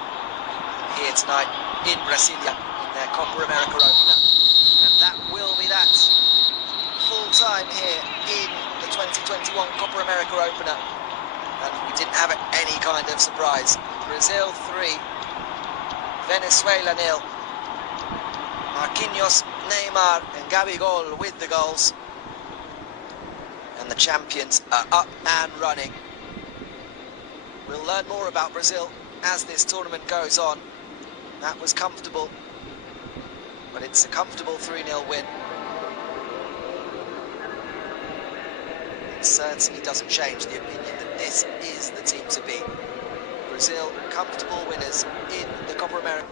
here tonight in Brasilia in their Copa America opener. And that will be that. Full time here in the 2021 Copa America opener. And we didn't have any kind of surprise. Brazil 3, Venezuela 0. Marquinhos, Neymar and Gabigol with the goals. And the champions are up and running. We'll learn more about Brazil as this tournament goes on. That was comfortable, but it's a comfortable 3-0 win. It certainly doesn't change the opinion that this is the team to beat. Brazil, comfortable winners in the Copa America.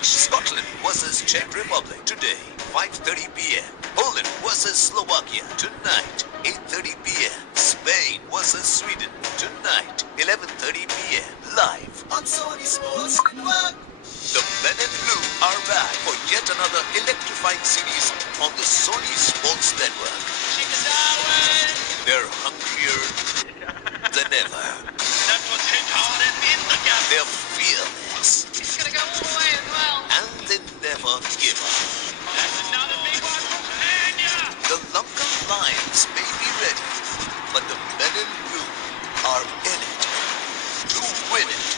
Scotland versus Czech Republic today, 5:30 p.m. Poland versus Slovakia tonight, 8:30 p.m. Spain versus Sweden tonight, 11:30 p.m. live on Sony Sports Network. The Men in Blue are back for yet another electrifying series on the Sony Sports Network. They're hungrier than ever. That was hit hard and in the gap. They're fearless. It's gonna go all the way as well. And they never give up. That's another big one from Spania. The Lankan Lions may be ready, but the Men in Blue are in it to win it.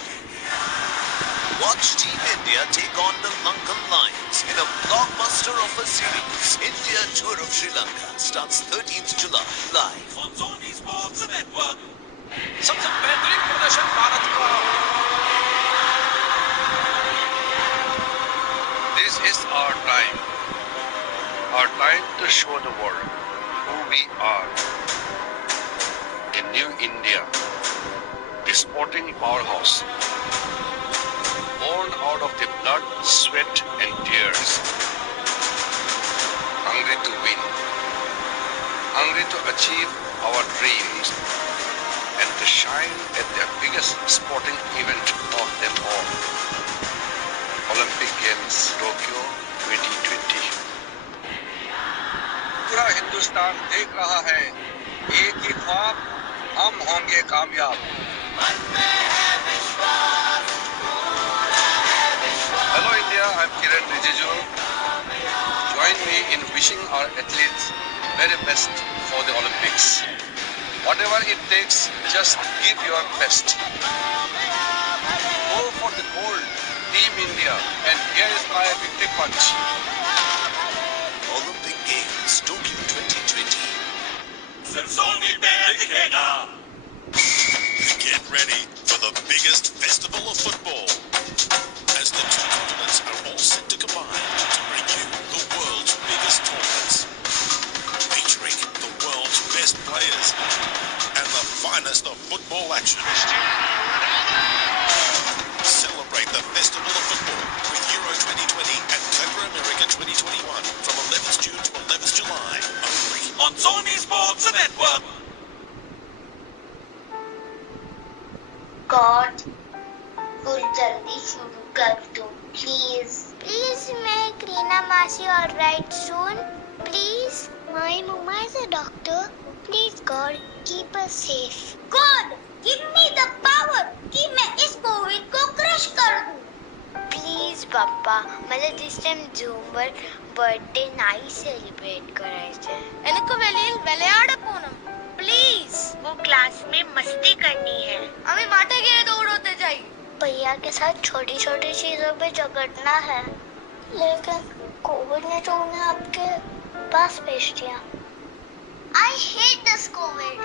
Watch Team India take on the Lankan Lions in a blockbuster of a series. India Tour of Sri Lanka starts 13th July live on Sony Sports Network. सबसे बेहतरीन प्रदर्शन भारत का. This is our time to show the world who we are. A new India, the sporting powerhouse, born out of the blood, sweat and tears, hungry to win, hungry to achieve our dreams and to shine at the biggest sporting event of them all, Olympic Games Tokyo 2020. पूरा हिंदुस्तान देख रहा है, एक ही ख्वाब, हम होंगे कामयाब. Hello India, I'm Kiran Rijiju. Join me in wishing our athletes very best for the Olympics. Whatever it takes, just give your best. Go for the gold, Team India, and here is my victory punch. Olympic Games Tokyo 2020. Get ready for the biggest festival of football, as the two continents are all set to combine to bring you the world's biggest tournaments, featuring the world's best players and the finest of football action. Celebrate the festival of football with Euro 2020 and Copa America 2021 from 11th June to 11th July, only on Sony Sports Network. God, कुछ जल्दी शुरू कर दो, please. Please make Reena Masi alright soon, please. My mama is a doctor. Please God, keep us safe. God, give me the power कि मैं इस Covid को crush कर दूं. Please पापा, मला this time Zoom पर birthday night celebrate करायचे. எனக்கு வெளியில் விளையாட போணும். प्लीज. वो क्लास में मस्ती करनी है. हमें माटे के दौड़ होते जाइए. भैया के साथ छोटी छोटी चीजों पे झगड़ना है, लेकिन कोविड ने तो उन्हें आपके पास भेज दिया. I hate this COVID.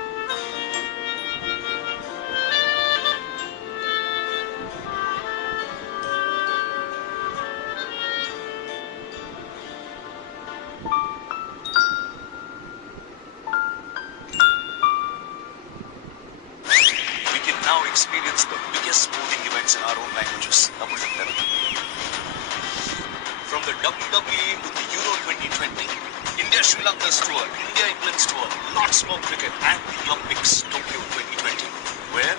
Now experience the biggest sporting events in our own languages, Tamil and Telugu. From the WWE to the Euro 2020, India-Sri Lanka's tour, India-England's tour, lots more cricket and the Olympics Tokyo 2020. Where?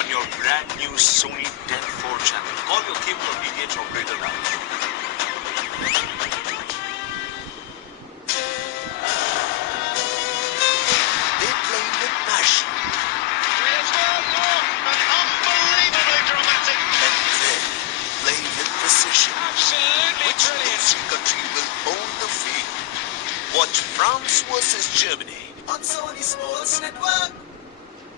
On your brand new Sony 10-4 channel. Call your cable or DTH operator now. They play with passion. Which Asian country will own the field? Watch France versus Germany on Sony Sports Network.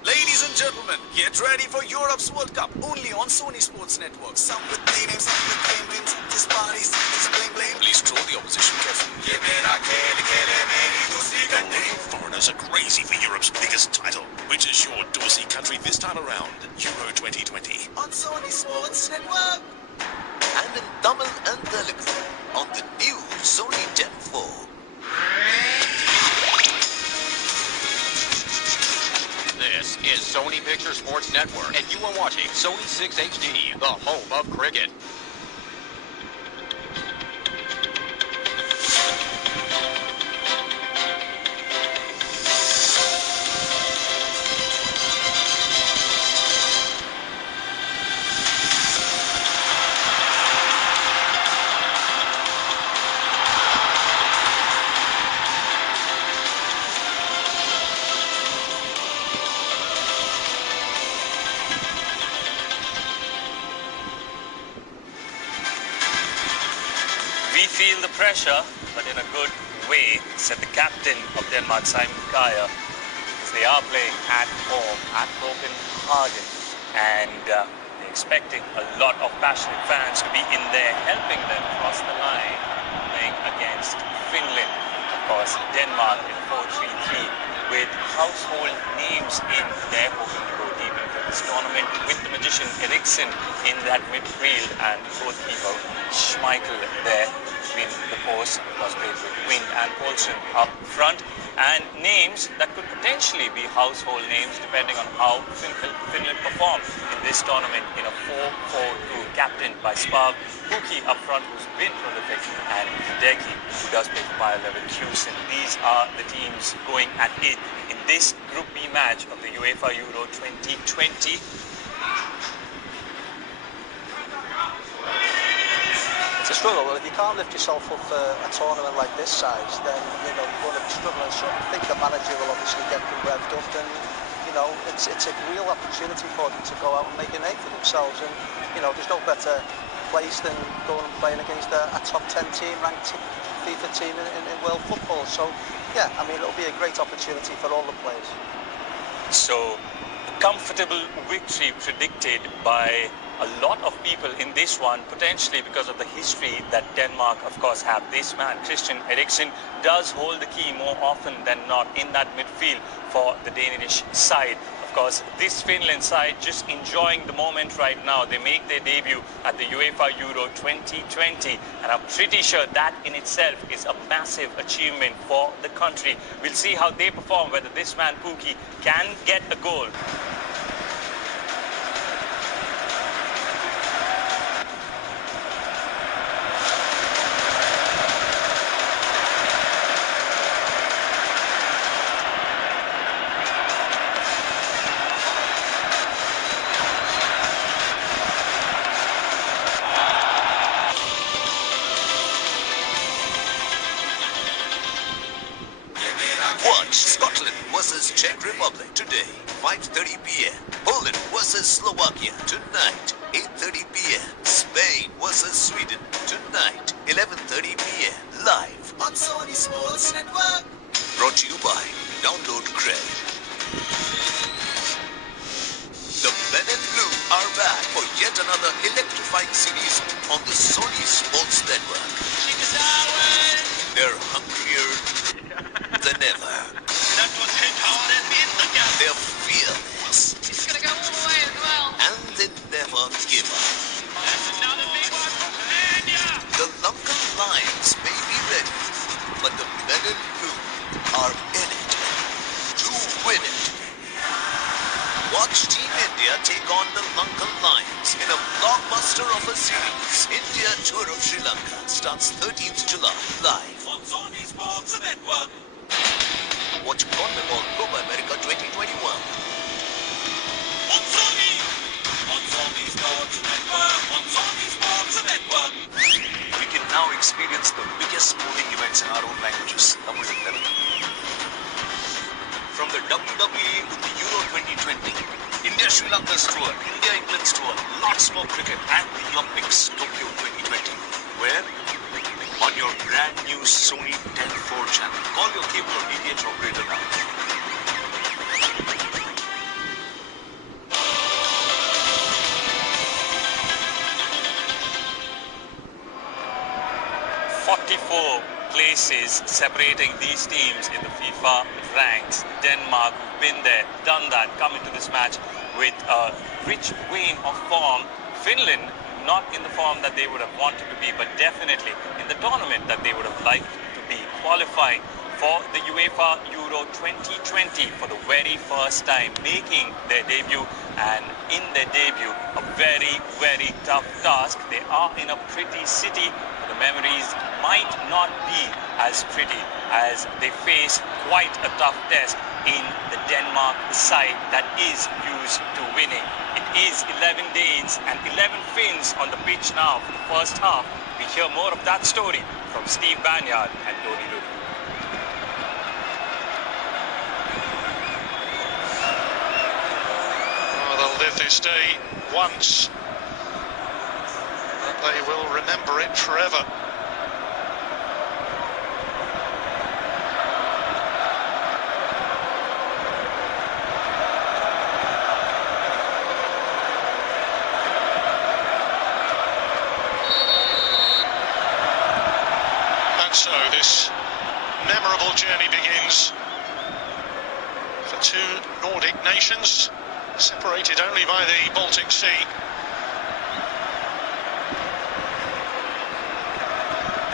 Ladies and gentlemen, get ready for Europe's World Cup only on Sony Sports Network. Some with names, some with game names. This party, this blame blame. Please troll the opposition carefully. Foreigners are crazy for Europe's biggest title, which is your Dorsey country this time around, Euro 2020. On Sony Sports Network. And in Tamil and Telugu on the new Sony 10-4. This is Sony Picture Sports Network, and you are watching Sony 6 HD, the home of cricket. We feel the pressure, but in a good way, said the captain of Denmark, Simon Kjær, because they are playing at home at Copenhagen, and they're expecting a lot of passionate fans to be in there helping them cross the line, playing against Finland. Of course, Denmark in 4-3-3 with household names in there, hoping to go deep into this tournament with the magician Eriksen in that midfield and goalkeeper Schmeichel there between the posts, was played with Wind and Poulsen up front, and names that could potentially be household names depending on how Finland perform in this tournament in a 4-4-2, captained by Spark, Pookie up front, who's been prolific, and Hideki, who does play for Bayer Leverkusen. These are the teams going at it in this Group B match of the UEFA Euro 2020. It's a struggle. Well, if you can't lift yourself up for a tournament like this size, then you're going to be struggling. So I think the manager will obviously get them revved up, and it's a real opportunity for them to go out and make a name for themselves. And there's no better place than going and playing against a top 10 team, ranked FIFA team in world football. So yeah, I mean, it'll be a great opportunity for all the players. So a comfortable victory predicted by a lot of people in this one, potentially because of the history that Denmark, of course, have. This man, Christian Eriksen, does hold the key more often than not in that midfield for the Danish side. Of course, this Finland side just enjoying the moment right now. They make their debut at the UEFA Euro 2020, and I'm pretty sure that in itself is a massive achievement for the country. We'll see how they perform, whether this man, Pookie, can get a goal. Scotland versus Czech Republic today, 5:30 p.m. Poland versus Slovakia tonight, 8:30 p.m. Spain versus Sweden tonight, 11:30 p.m. Live on Sony Sports Network. Brought to you by Download Cred. The Men in Blue are back for yet another electrifying series on the Sony Sports Network. They're hungrier than ever. That was hit hard and in the gap. They're fearless. It's gonna go all the way as well. And they never give up. That's another big one from Anya. The Lankan Lions may be ready, but the Men in Blue are in it to win it. Watch Team India take on the Lankan Lions in a blockbuster of a series. India Tour of Sri Lanka starts 13th July live on Sony Sports Network. Watch CONMEBOL Copa America 2021 on Sony Sports Network. On Sony Sports Network. We can now experience the biggest sporting events in our own languages. Tamil and Telugu. From the WWE to the Euro 2020, India Sri Lanka's tour, India England's tour, lots more cricket, and the Olympics Tokyo 2020. Where? On your brand new Sony 10.4 channel. Call your cable or DTH operator now. .44 places separating these teams in the FIFA ranks. Denmark, who've been there, done that, come into this match with a rich vein of form. Finland, not in the form that they would have wanted to be, but definitely in the tournament that they would have liked to be, qualifying for the UEFA Euro 2020 for the very first time, making their debut, and in their debut, a very, very tough task. They are in a pretty city, but the memories might not be as pretty as they face quite a tough test in the Denmark side that is used to winning. It is 11 Danes and 11 Finns on the pitch now for the first half. We hear more of that story from Steve Banyard and Tony Rudd. Oh, they'll live this day once, but they will remember it forever. So this memorable journey begins for two Nordic nations, separated only by the Baltic Sea.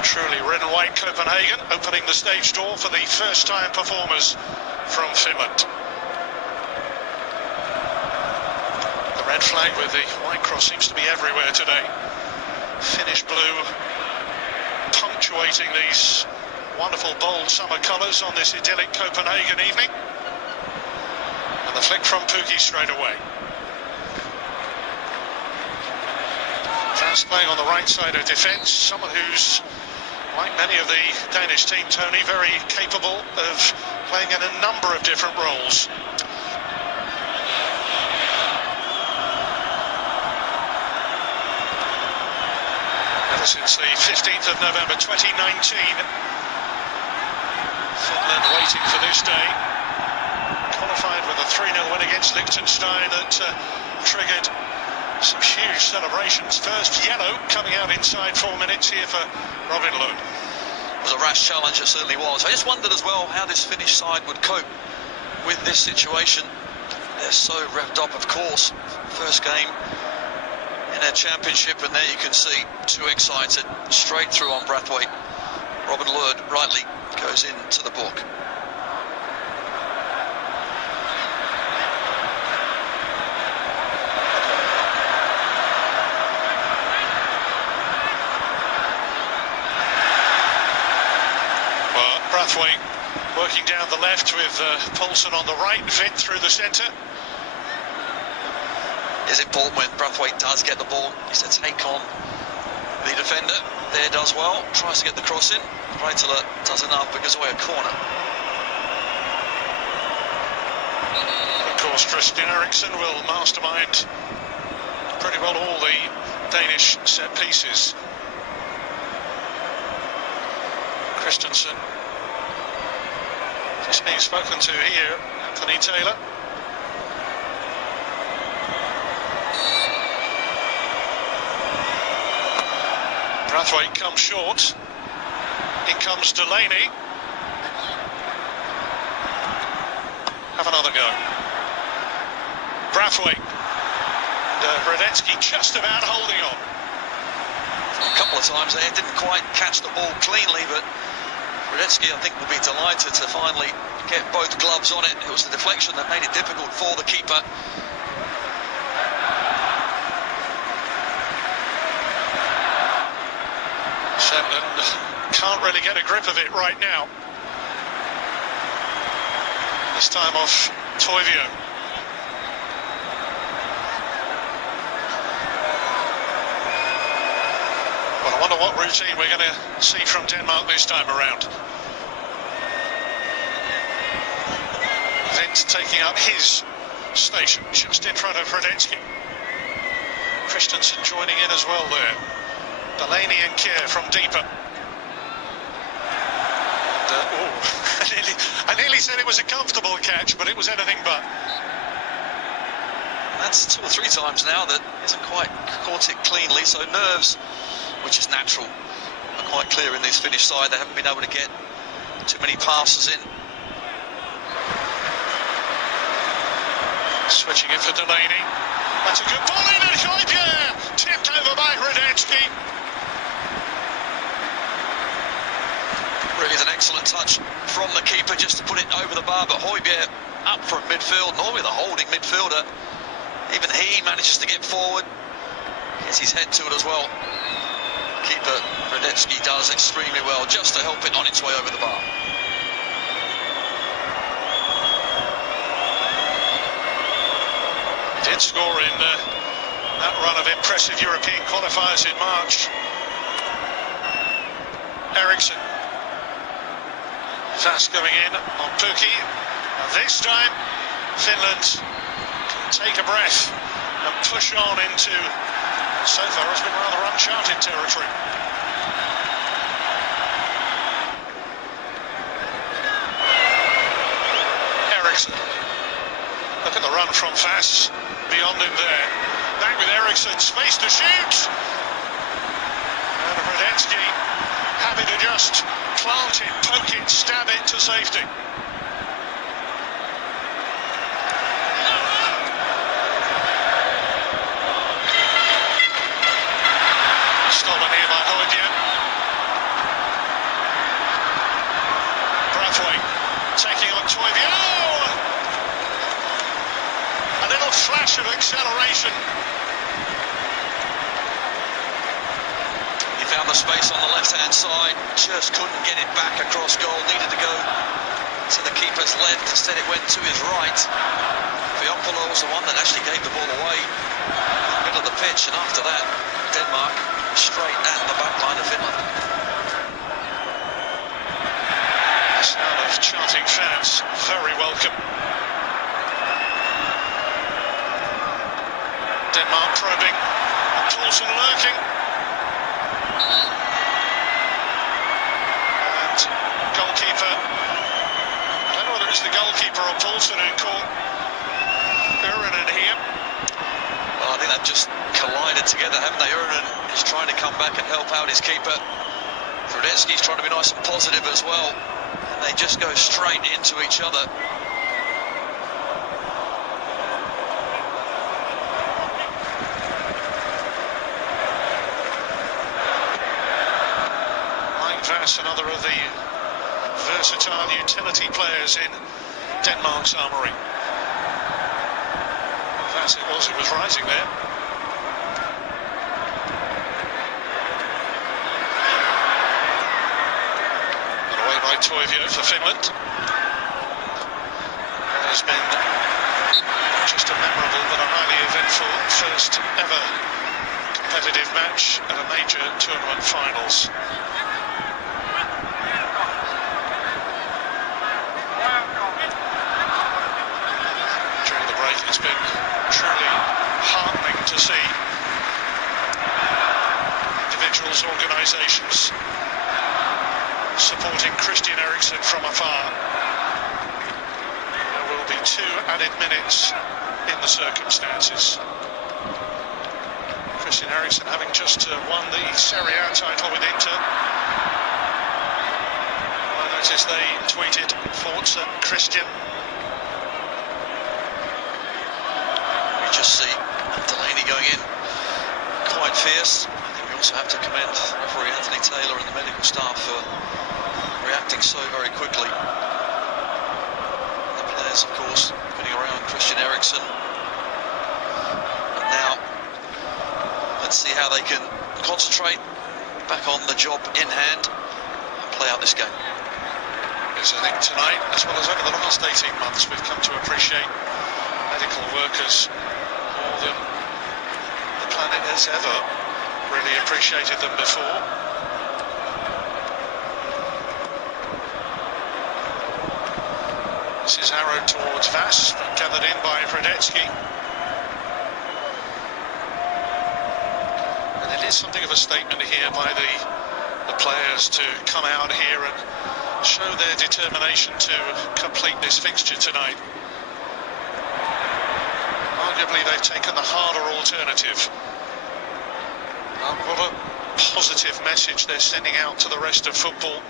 Truly red and white Copenhagen, opening the stage door for the first-time performers from Finland. The Red flag with the white cross seems to be everywhere today. Finnish blue punctuating these wonderful bold summer colours on this idyllic Copenhagen evening. And the flick from Pukki straight away. Fast playing on the right side of defence, someone who's, like many of the Danish team, Tony, very capable of playing in a number of different roles. Ever since the 15th of November 2019, Finland waiting for this day. Qualified with a 3-0 win against Liechtenstein that triggered some huge celebrations. First yellow coming out inside 4 minutes here for Robin Lund. It was a rash challenge, it certainly was. I just wondered as well how this Finnish side would cope with this situation. They're so revved up, of course. First game in their championship, and there you can see, too excited, straight through on Brathwaite. Robin Lund rightly goes into the book. Brathwaite working down the left with Poulsen on the right, Vint through the centre. It's important when Brathwaite does get the ball, he's to take on the defender. There does well, tries to get the cross in. Breitler does enough, but goes away a corner. Of course, Christian Eriksen will mastermind pretty well all the Danish set pieces. Christensen just being spoken to here, Anthony Taylor. Brathwaite comes short. In comes Delaney. Have another go. Brathwaite. Radetzky just about holding on. A couple of times there, didn't quite catch the ball cleanly, but Radetzky, I think, will be delighted to finally get both gloves on it. It was the deflection that made it difficult for the keeper. Shetland can't really get a grip of it right now. This time off Toivio. Well, I wonder what routine we're going to see from Denmark this time around. Vint taking up his station just in front of Radetzky. Christensen joining in as well there. Delaney and Kier from deeper. I nearly said it was a comfortable catch, but it was anything but. That's 2 or 3 times now that hasn't quite caught it cleanly, so nerves, which is natural, are quite clear in this Finnish side. They haven't been able to get too many passes in. Switching it for Delaney. That's a good ball in, and Højbjerg tipped over by Radetzky. Really is an excellent touch from the keeper just to put it over the bar, but Højbjerg up from midfield, normally the holding midfielder. Even he manages to get forward, gets his head to it as well. Keeper Radetzky does extremely well just to help it on its way over the bar. Did score in that run of impressive European qualifiers in March. Eriksen. Fast going in on Pukki. And this time, Finland can take a breath and push on into, so far, has been rather uncharted territory. Eriksen. Look at the run from Vass. Beyond him there. Back with Eriksen, space to shoot. And Radetzky happy to just plant it, poke it, stab it to safety. Stolen here by Højbjerg. Brathwaite taking on Toivio. A little flash of acceleration He found the space on the left-hand side, just couldn't get it back across goal, needed to go to the keeper's left, instead it went to his right. Fiampolo was the one that actually gave the ball away in the middle of the pitch, and after that, Denmark was straight at the back line of Finland. The sound of chanting fans, very welcome. Denmark probing, and Poulsen lurking. And goalkeeper, I don't know whether it's the goalkeeper or Poulsen who caught Urunen here. Well, I think they've just collided together, haven't they? Urunen is trying to come back and help out his keeper. Fredetsky's trying to be nice and positive as well. And they just go straight into each other. Another of the versatile utility players in Denmark's armoury. As it was rising there. Got away by Toivio for Finland. It has been just a memorable but a highly eventful first ever competitive match at a major tournament finals. It's been truly heartening to see individuals, organisations supporting Christian Eriksen from afar. There will be 2 added minutes in the circumstances. Christian Eriksen having just won the Serie A title with Inter. I noticed they tweeted Forza Christian. Just see Delaney going in quite fierce. I think we also have to commend referee Anthony Taylor and the medical staff for reacting so very quickly. The players, of course, putting around Christian Eriksen. And now, let's see how they can concentrate back on the job in hand and play out this game. Yes, I think tonight, as well as over the last 18 months, we've come to appreciate medical workers more than the planet has ever really appreciated them before. This is arrowed towards Vass, but gathered in by Fredetsky. And it is something of a statement here by the players to come out here and show their determination to complete this fixture tonight. Arguably, they've taken the harder alternative. What a positive message they're sending out to the rest of football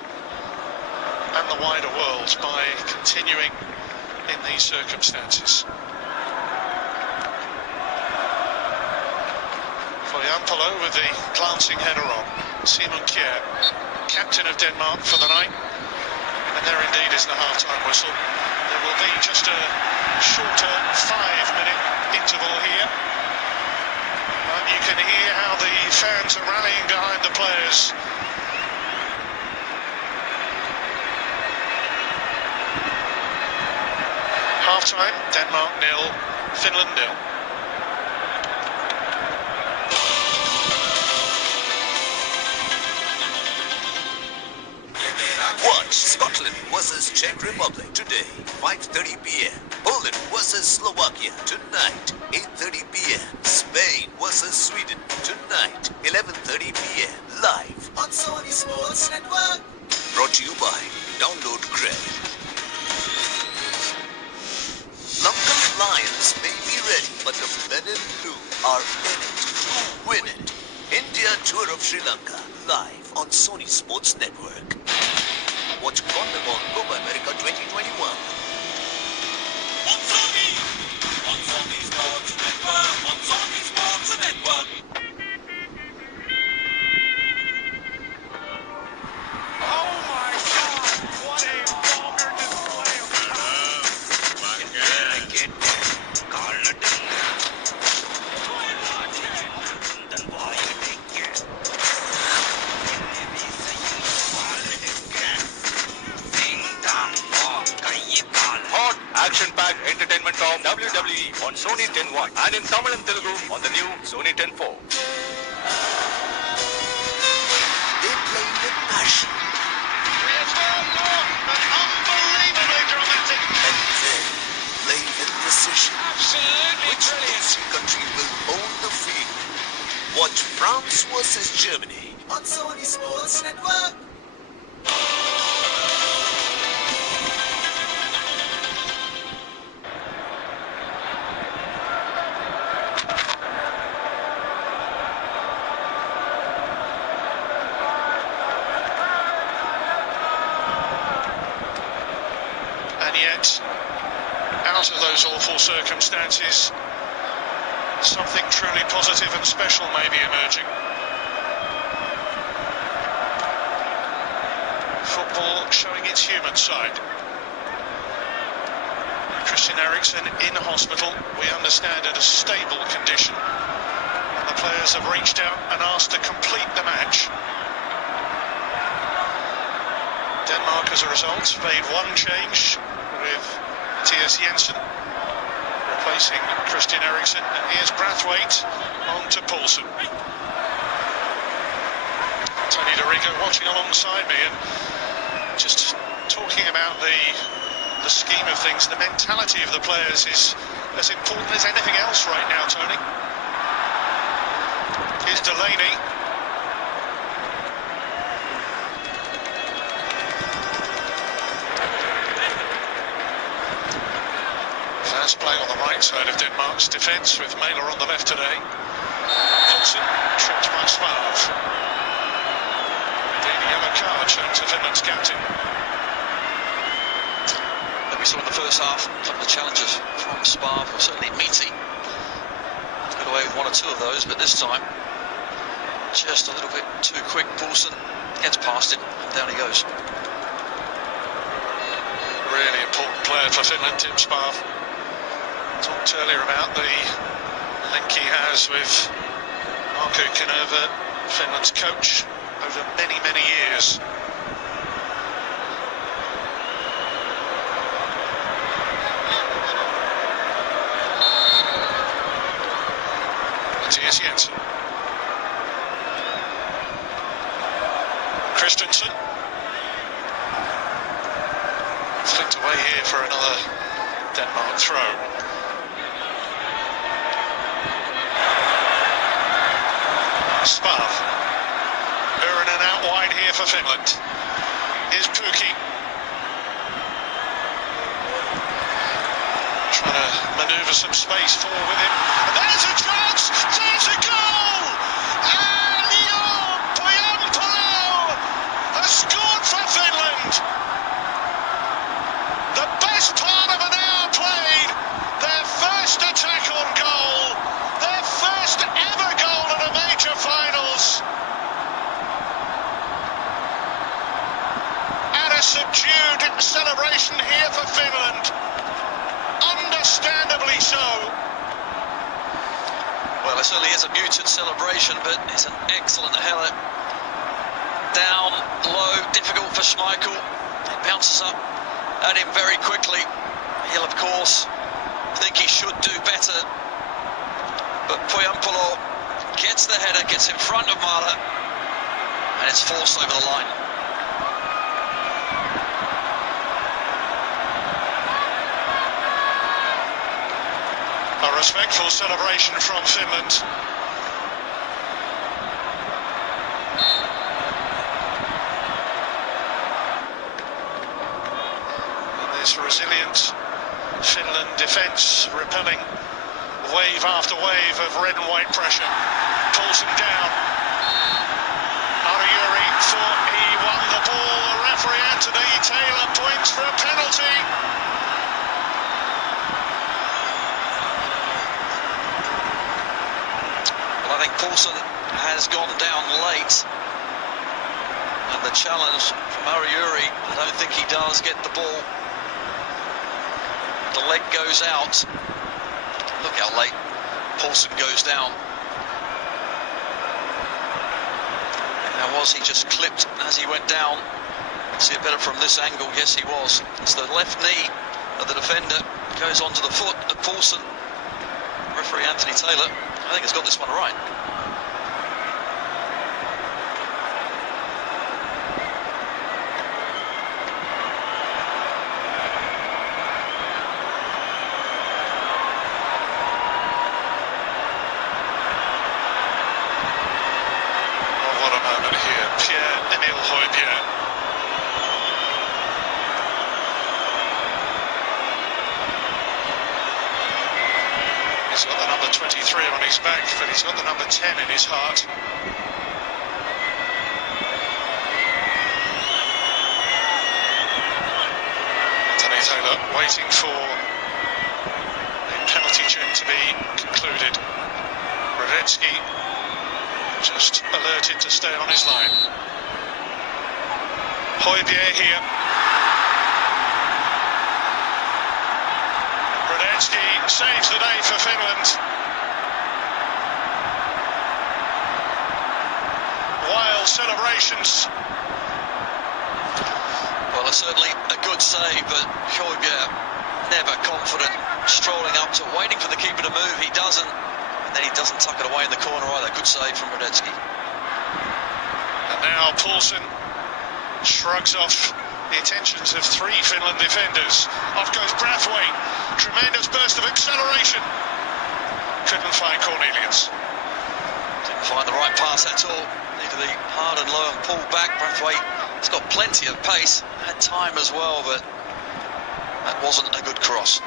and the wider world by continuing in these circumstances. Fiampolo with the glancing header on. Simon Kjær, captain of Denmark for the night. And there indeed is the half-time whistle. There will be just a shorter 5-minute interval here. And you can hear how the fans are rallying behind the players. Half-time, Denmark 0, Finland 0. Watch Scotland versus Czech Republic today, 5:30 p.m. Poland versus Slovakia tonight, 8:30 p.m. Spain versus Sweden tonight, 11:30 p.m. Live on Sony Sports Network. Brought to you by Download Credit. Lankan Lions may be ready, but the men in blue are in it to win it. India Tour of Sri Lanka, live on Sony Sports Network. Watch CONMEBOL Copa America 2021. On Sony Sports Network, on Sony Sports Network. Oh my God, what a vulgar display of power. only on Sony 10.1 and in Tamil and Telugu on the new Sony 10.4. They play with passion. Unbelievably dramatic. And then play with precision. Absolutely Which brilliant. country will own the field? Watch France versus Germany on Sony Sports Network. And yet, out of those awful circumstances, something truly positive and special may be emerging. Football showing its human side. Christian Eriksen in hospital, we understand at a stable condition, and the players have reached out and asked to complete the match. Denmark, as a result, made one change with Mathias Jensen replacing Christian Eriksen, and here's Brathwaite on to Poulsen. Tony Dorigo watching alongside me and just talking about the scheme of things. The mentality of the players is as important as anything else right now, Tony. Here's Delaney. Fast play on the right side of Denmark's defence with Mæhle on the left today. Poulsen tripped by Spav. Indeed, a yellow card shown to Finland's captain. We saw in the first half a couple of challenges from Spav, or certainly Meaty. Got away with one or two of those, but this time just a little bit too quick. Poulsen gets past him and down he goes. Really important player for Finland, Tim Spav. Talked earlier about the link he has with Marko Kanerva, Finland's coach, over many, many years. Mathias Jensen. Christensen. Flicked away here for another Denmark throw. Spav. Uurinen out wide here for Finland. Here's Pukki. Trying to manoeuvre some space forward with him. And there's a chance! There's a goal! And Poyampalo has scored for Finland! The best part of an hour played. Their first attack on goal. Their first ever goal at a major finals. And a subdued celebration here for Finland. Understandably so. Well, it certainly is a muted celebration, but it's an excellent header. Down, low, difficult for Schmeichel. It bounces up at him very quickly. He'll, of course, think he should do better. But Poyampalo gets the header, gets in front of Mara, and it's forced over the line. A respectful celebration from Finland. And this resilient Finland defence repelling wave after wave of red and white pressure. Poulsen down. Arayuri thought he won the ball. The referee Anthony Taylor points for a penalty. I think Poulsen has gone down late, and the challenge from Arayuri, I don't think he does get the ball. The leg goes out. Look how late Poulsen goes down. Now, was he just clipped as he went down? See it better from this angle. Yes, he was. It's the left knee of the defender goes onto the foot of Poulsen. referee Anthony Taylor, I think, has got this one right. He's got the number 23 on his back, but he's got the number 10 in his heart. Anthony Taylor waiting for the penalty check to be concluded. Radetzky just alerted to stay on his line. Højbjerg here. Radetzky saves the day for Finland. Wild celebrations. Well, it's certainly a good save, but Højbjerg never confident, strolling up to waiting for the keeper to move. He doesn't, and then he doesn't tuck it away in the corner either. Good save from Radetzky. And now Poulsen shrugs off the attentions of three Finland defenders. Off goes Brathwaite. Tremendous burst of acceleration. Couldn't find Cornelius. Didn't find the right pass at all. Needed the hard and low and pull back. Brathwaite has got plenty of pace. Had time as well, but that wasn't a good cross.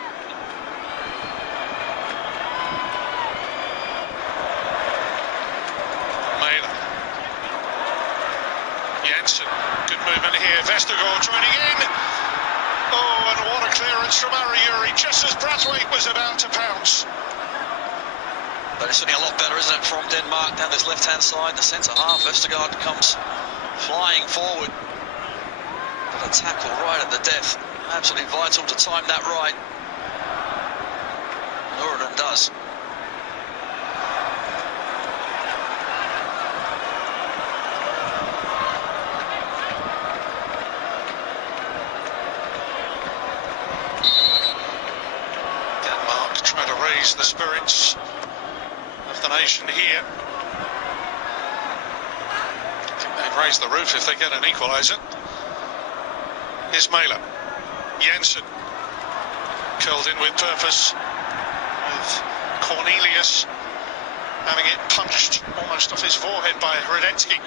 Mailer. Jensen. Good movement here. Vestergaard joining in. Oh, and what a clearance from Ariuri, just as Brathwaite was about to pounce. But it's certainly a lot better, isn't it, from Denmark down this left-hand side. The centre half, Vestergaard comes flying forward. But a tackle right at the death. Absolutely vital to time that right. Nurden does. Trying to raise the spirits of the nation here. I think they'd raise the roof if they get an equaliser. Here's Mailer. Jensen curled in with purpose, with Cornelius having it punched almost off his forehead by Radetzky.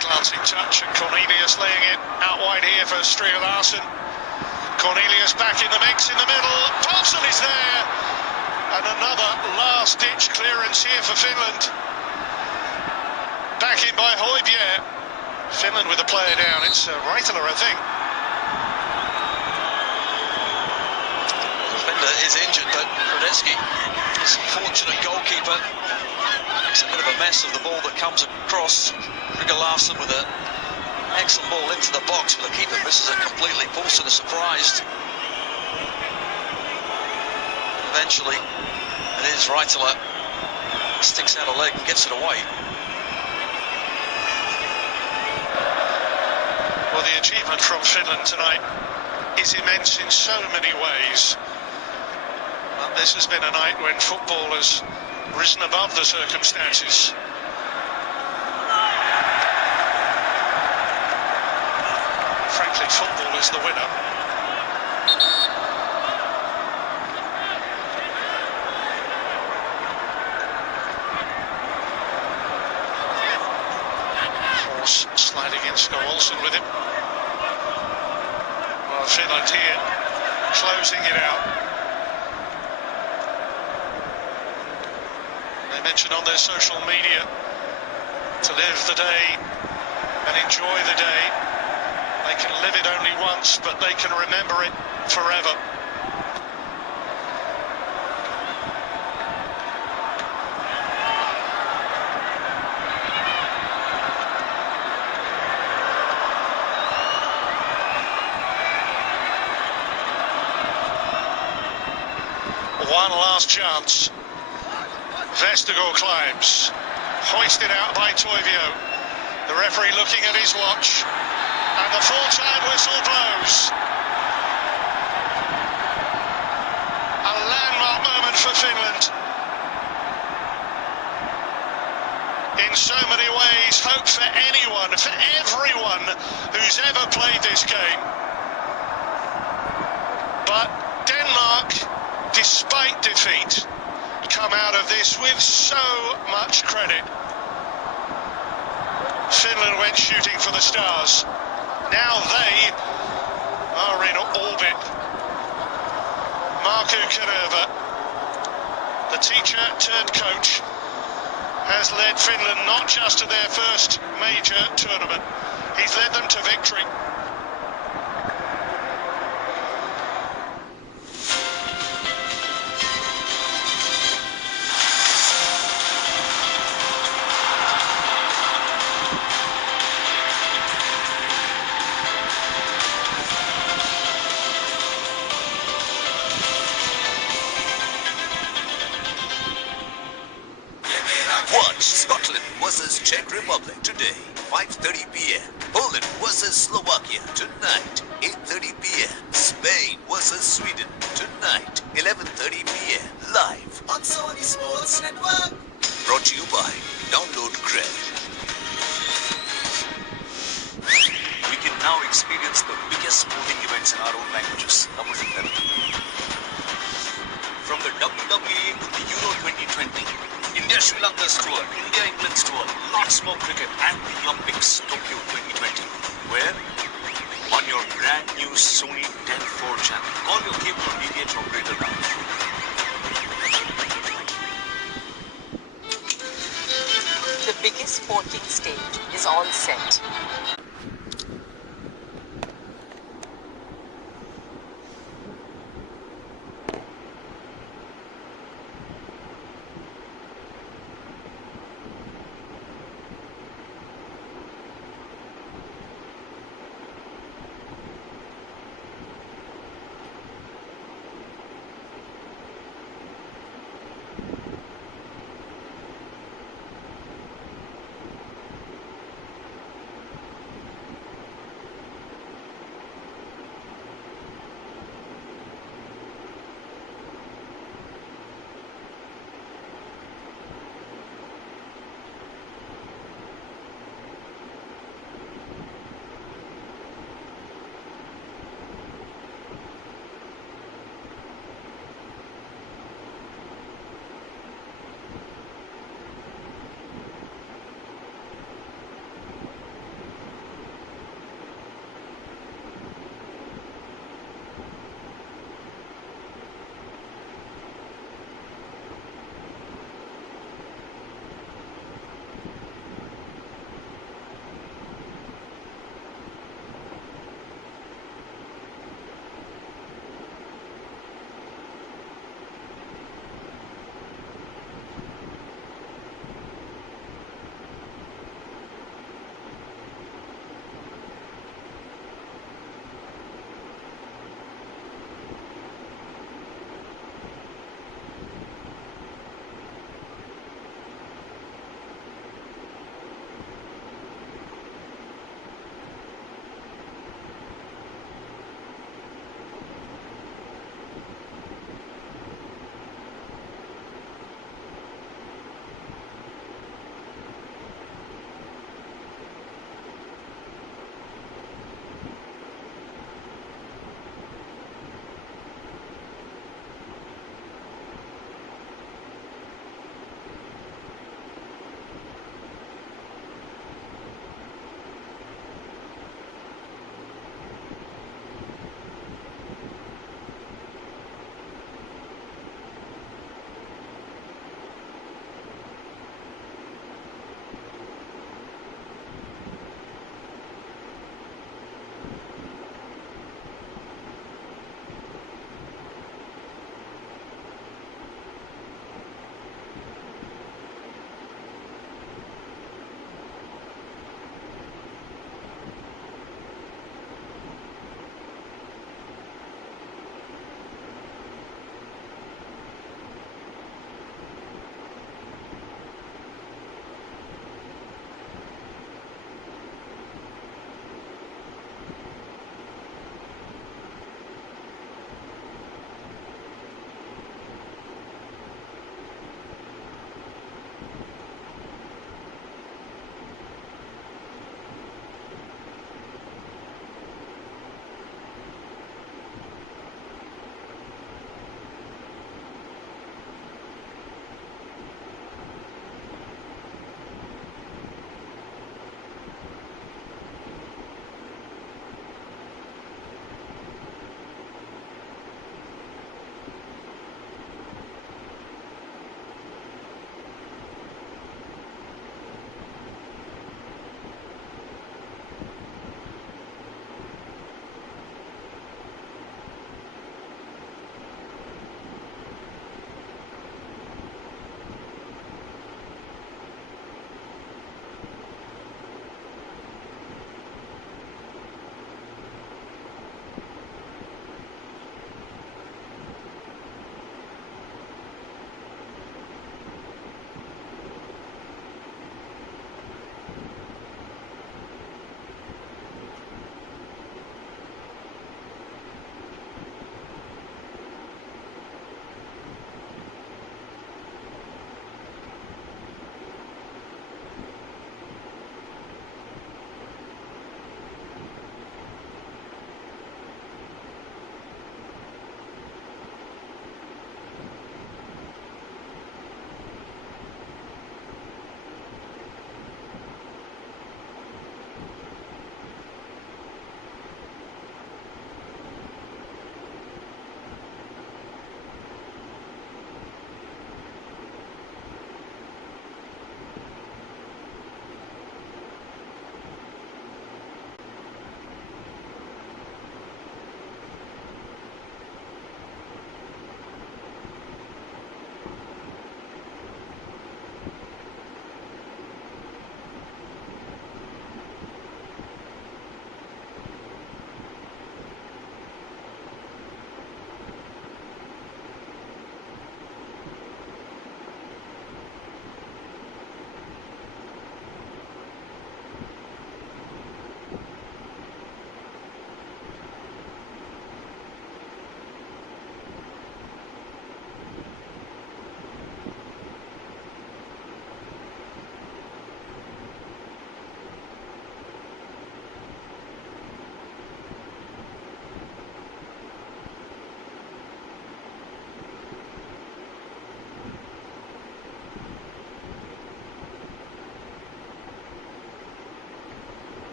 Glancing touch, and Cornelius laying it out wide here for Stria Larsen. Cornelius back in the mix in the middle. Poulsen is there, and another last-ditch clearance here for Finland. Back in by Højbjerg. Finland with a player down. It's Reitala, I think. Defender is injured, but Radetzky is a fortunate goalkeeper. Makes a bit of a mess of the ball that comes across. Stria Larsen with an excellent ball into the box, but the keeper misses it completely. Poulsen is surprised. Eventually, it is Reitala. Sticks out a leg and gets it away. Well, the achievement from Finland tonight is immense in so many ways. But this has been a night when football has risen above the circumstances. Frankly, football is the winner. Force sliding in, Olsen with him. Well, Finland here closing it out. They mention on their social media to live the day and enjoy the day. They can live it only once, but they can remember it forever. One last chance. Vestergaard climbs, hoisted out by Toivio. The referee looking at his watch, and the full-time whistle blows. A landmark moment for Finland. In so many ways, hope for anyone, for everyone who's ever played this game. But Denmark, despite defeat, come out of this with so much credit. Finland went shooting for the stars. Now they are in orbit. Markku Kanerva, the teacher turned coach, has led Finland not just to their first major tournament, he's led them to victory. Watch Scotland versus Czech Republic today, 5:30 p.m. Poland versus Slovakia tonight, 8:30 p.m. Spain versus Sweden tonight, 11:30 p.m. Live on Sony Sports Network. Brought to you by Download Cred. We can now experience the biggest sporting events in our own languages. From the WWE to the Euro 2020, India-Sri Lanka's tour, India-England's tour, lots more cricket, and the Olympics, Tokyo 2020. Where? On your brand new Sony 10-4 channel. Call your cable or DTH operator now. The biggest sporting stage is all set.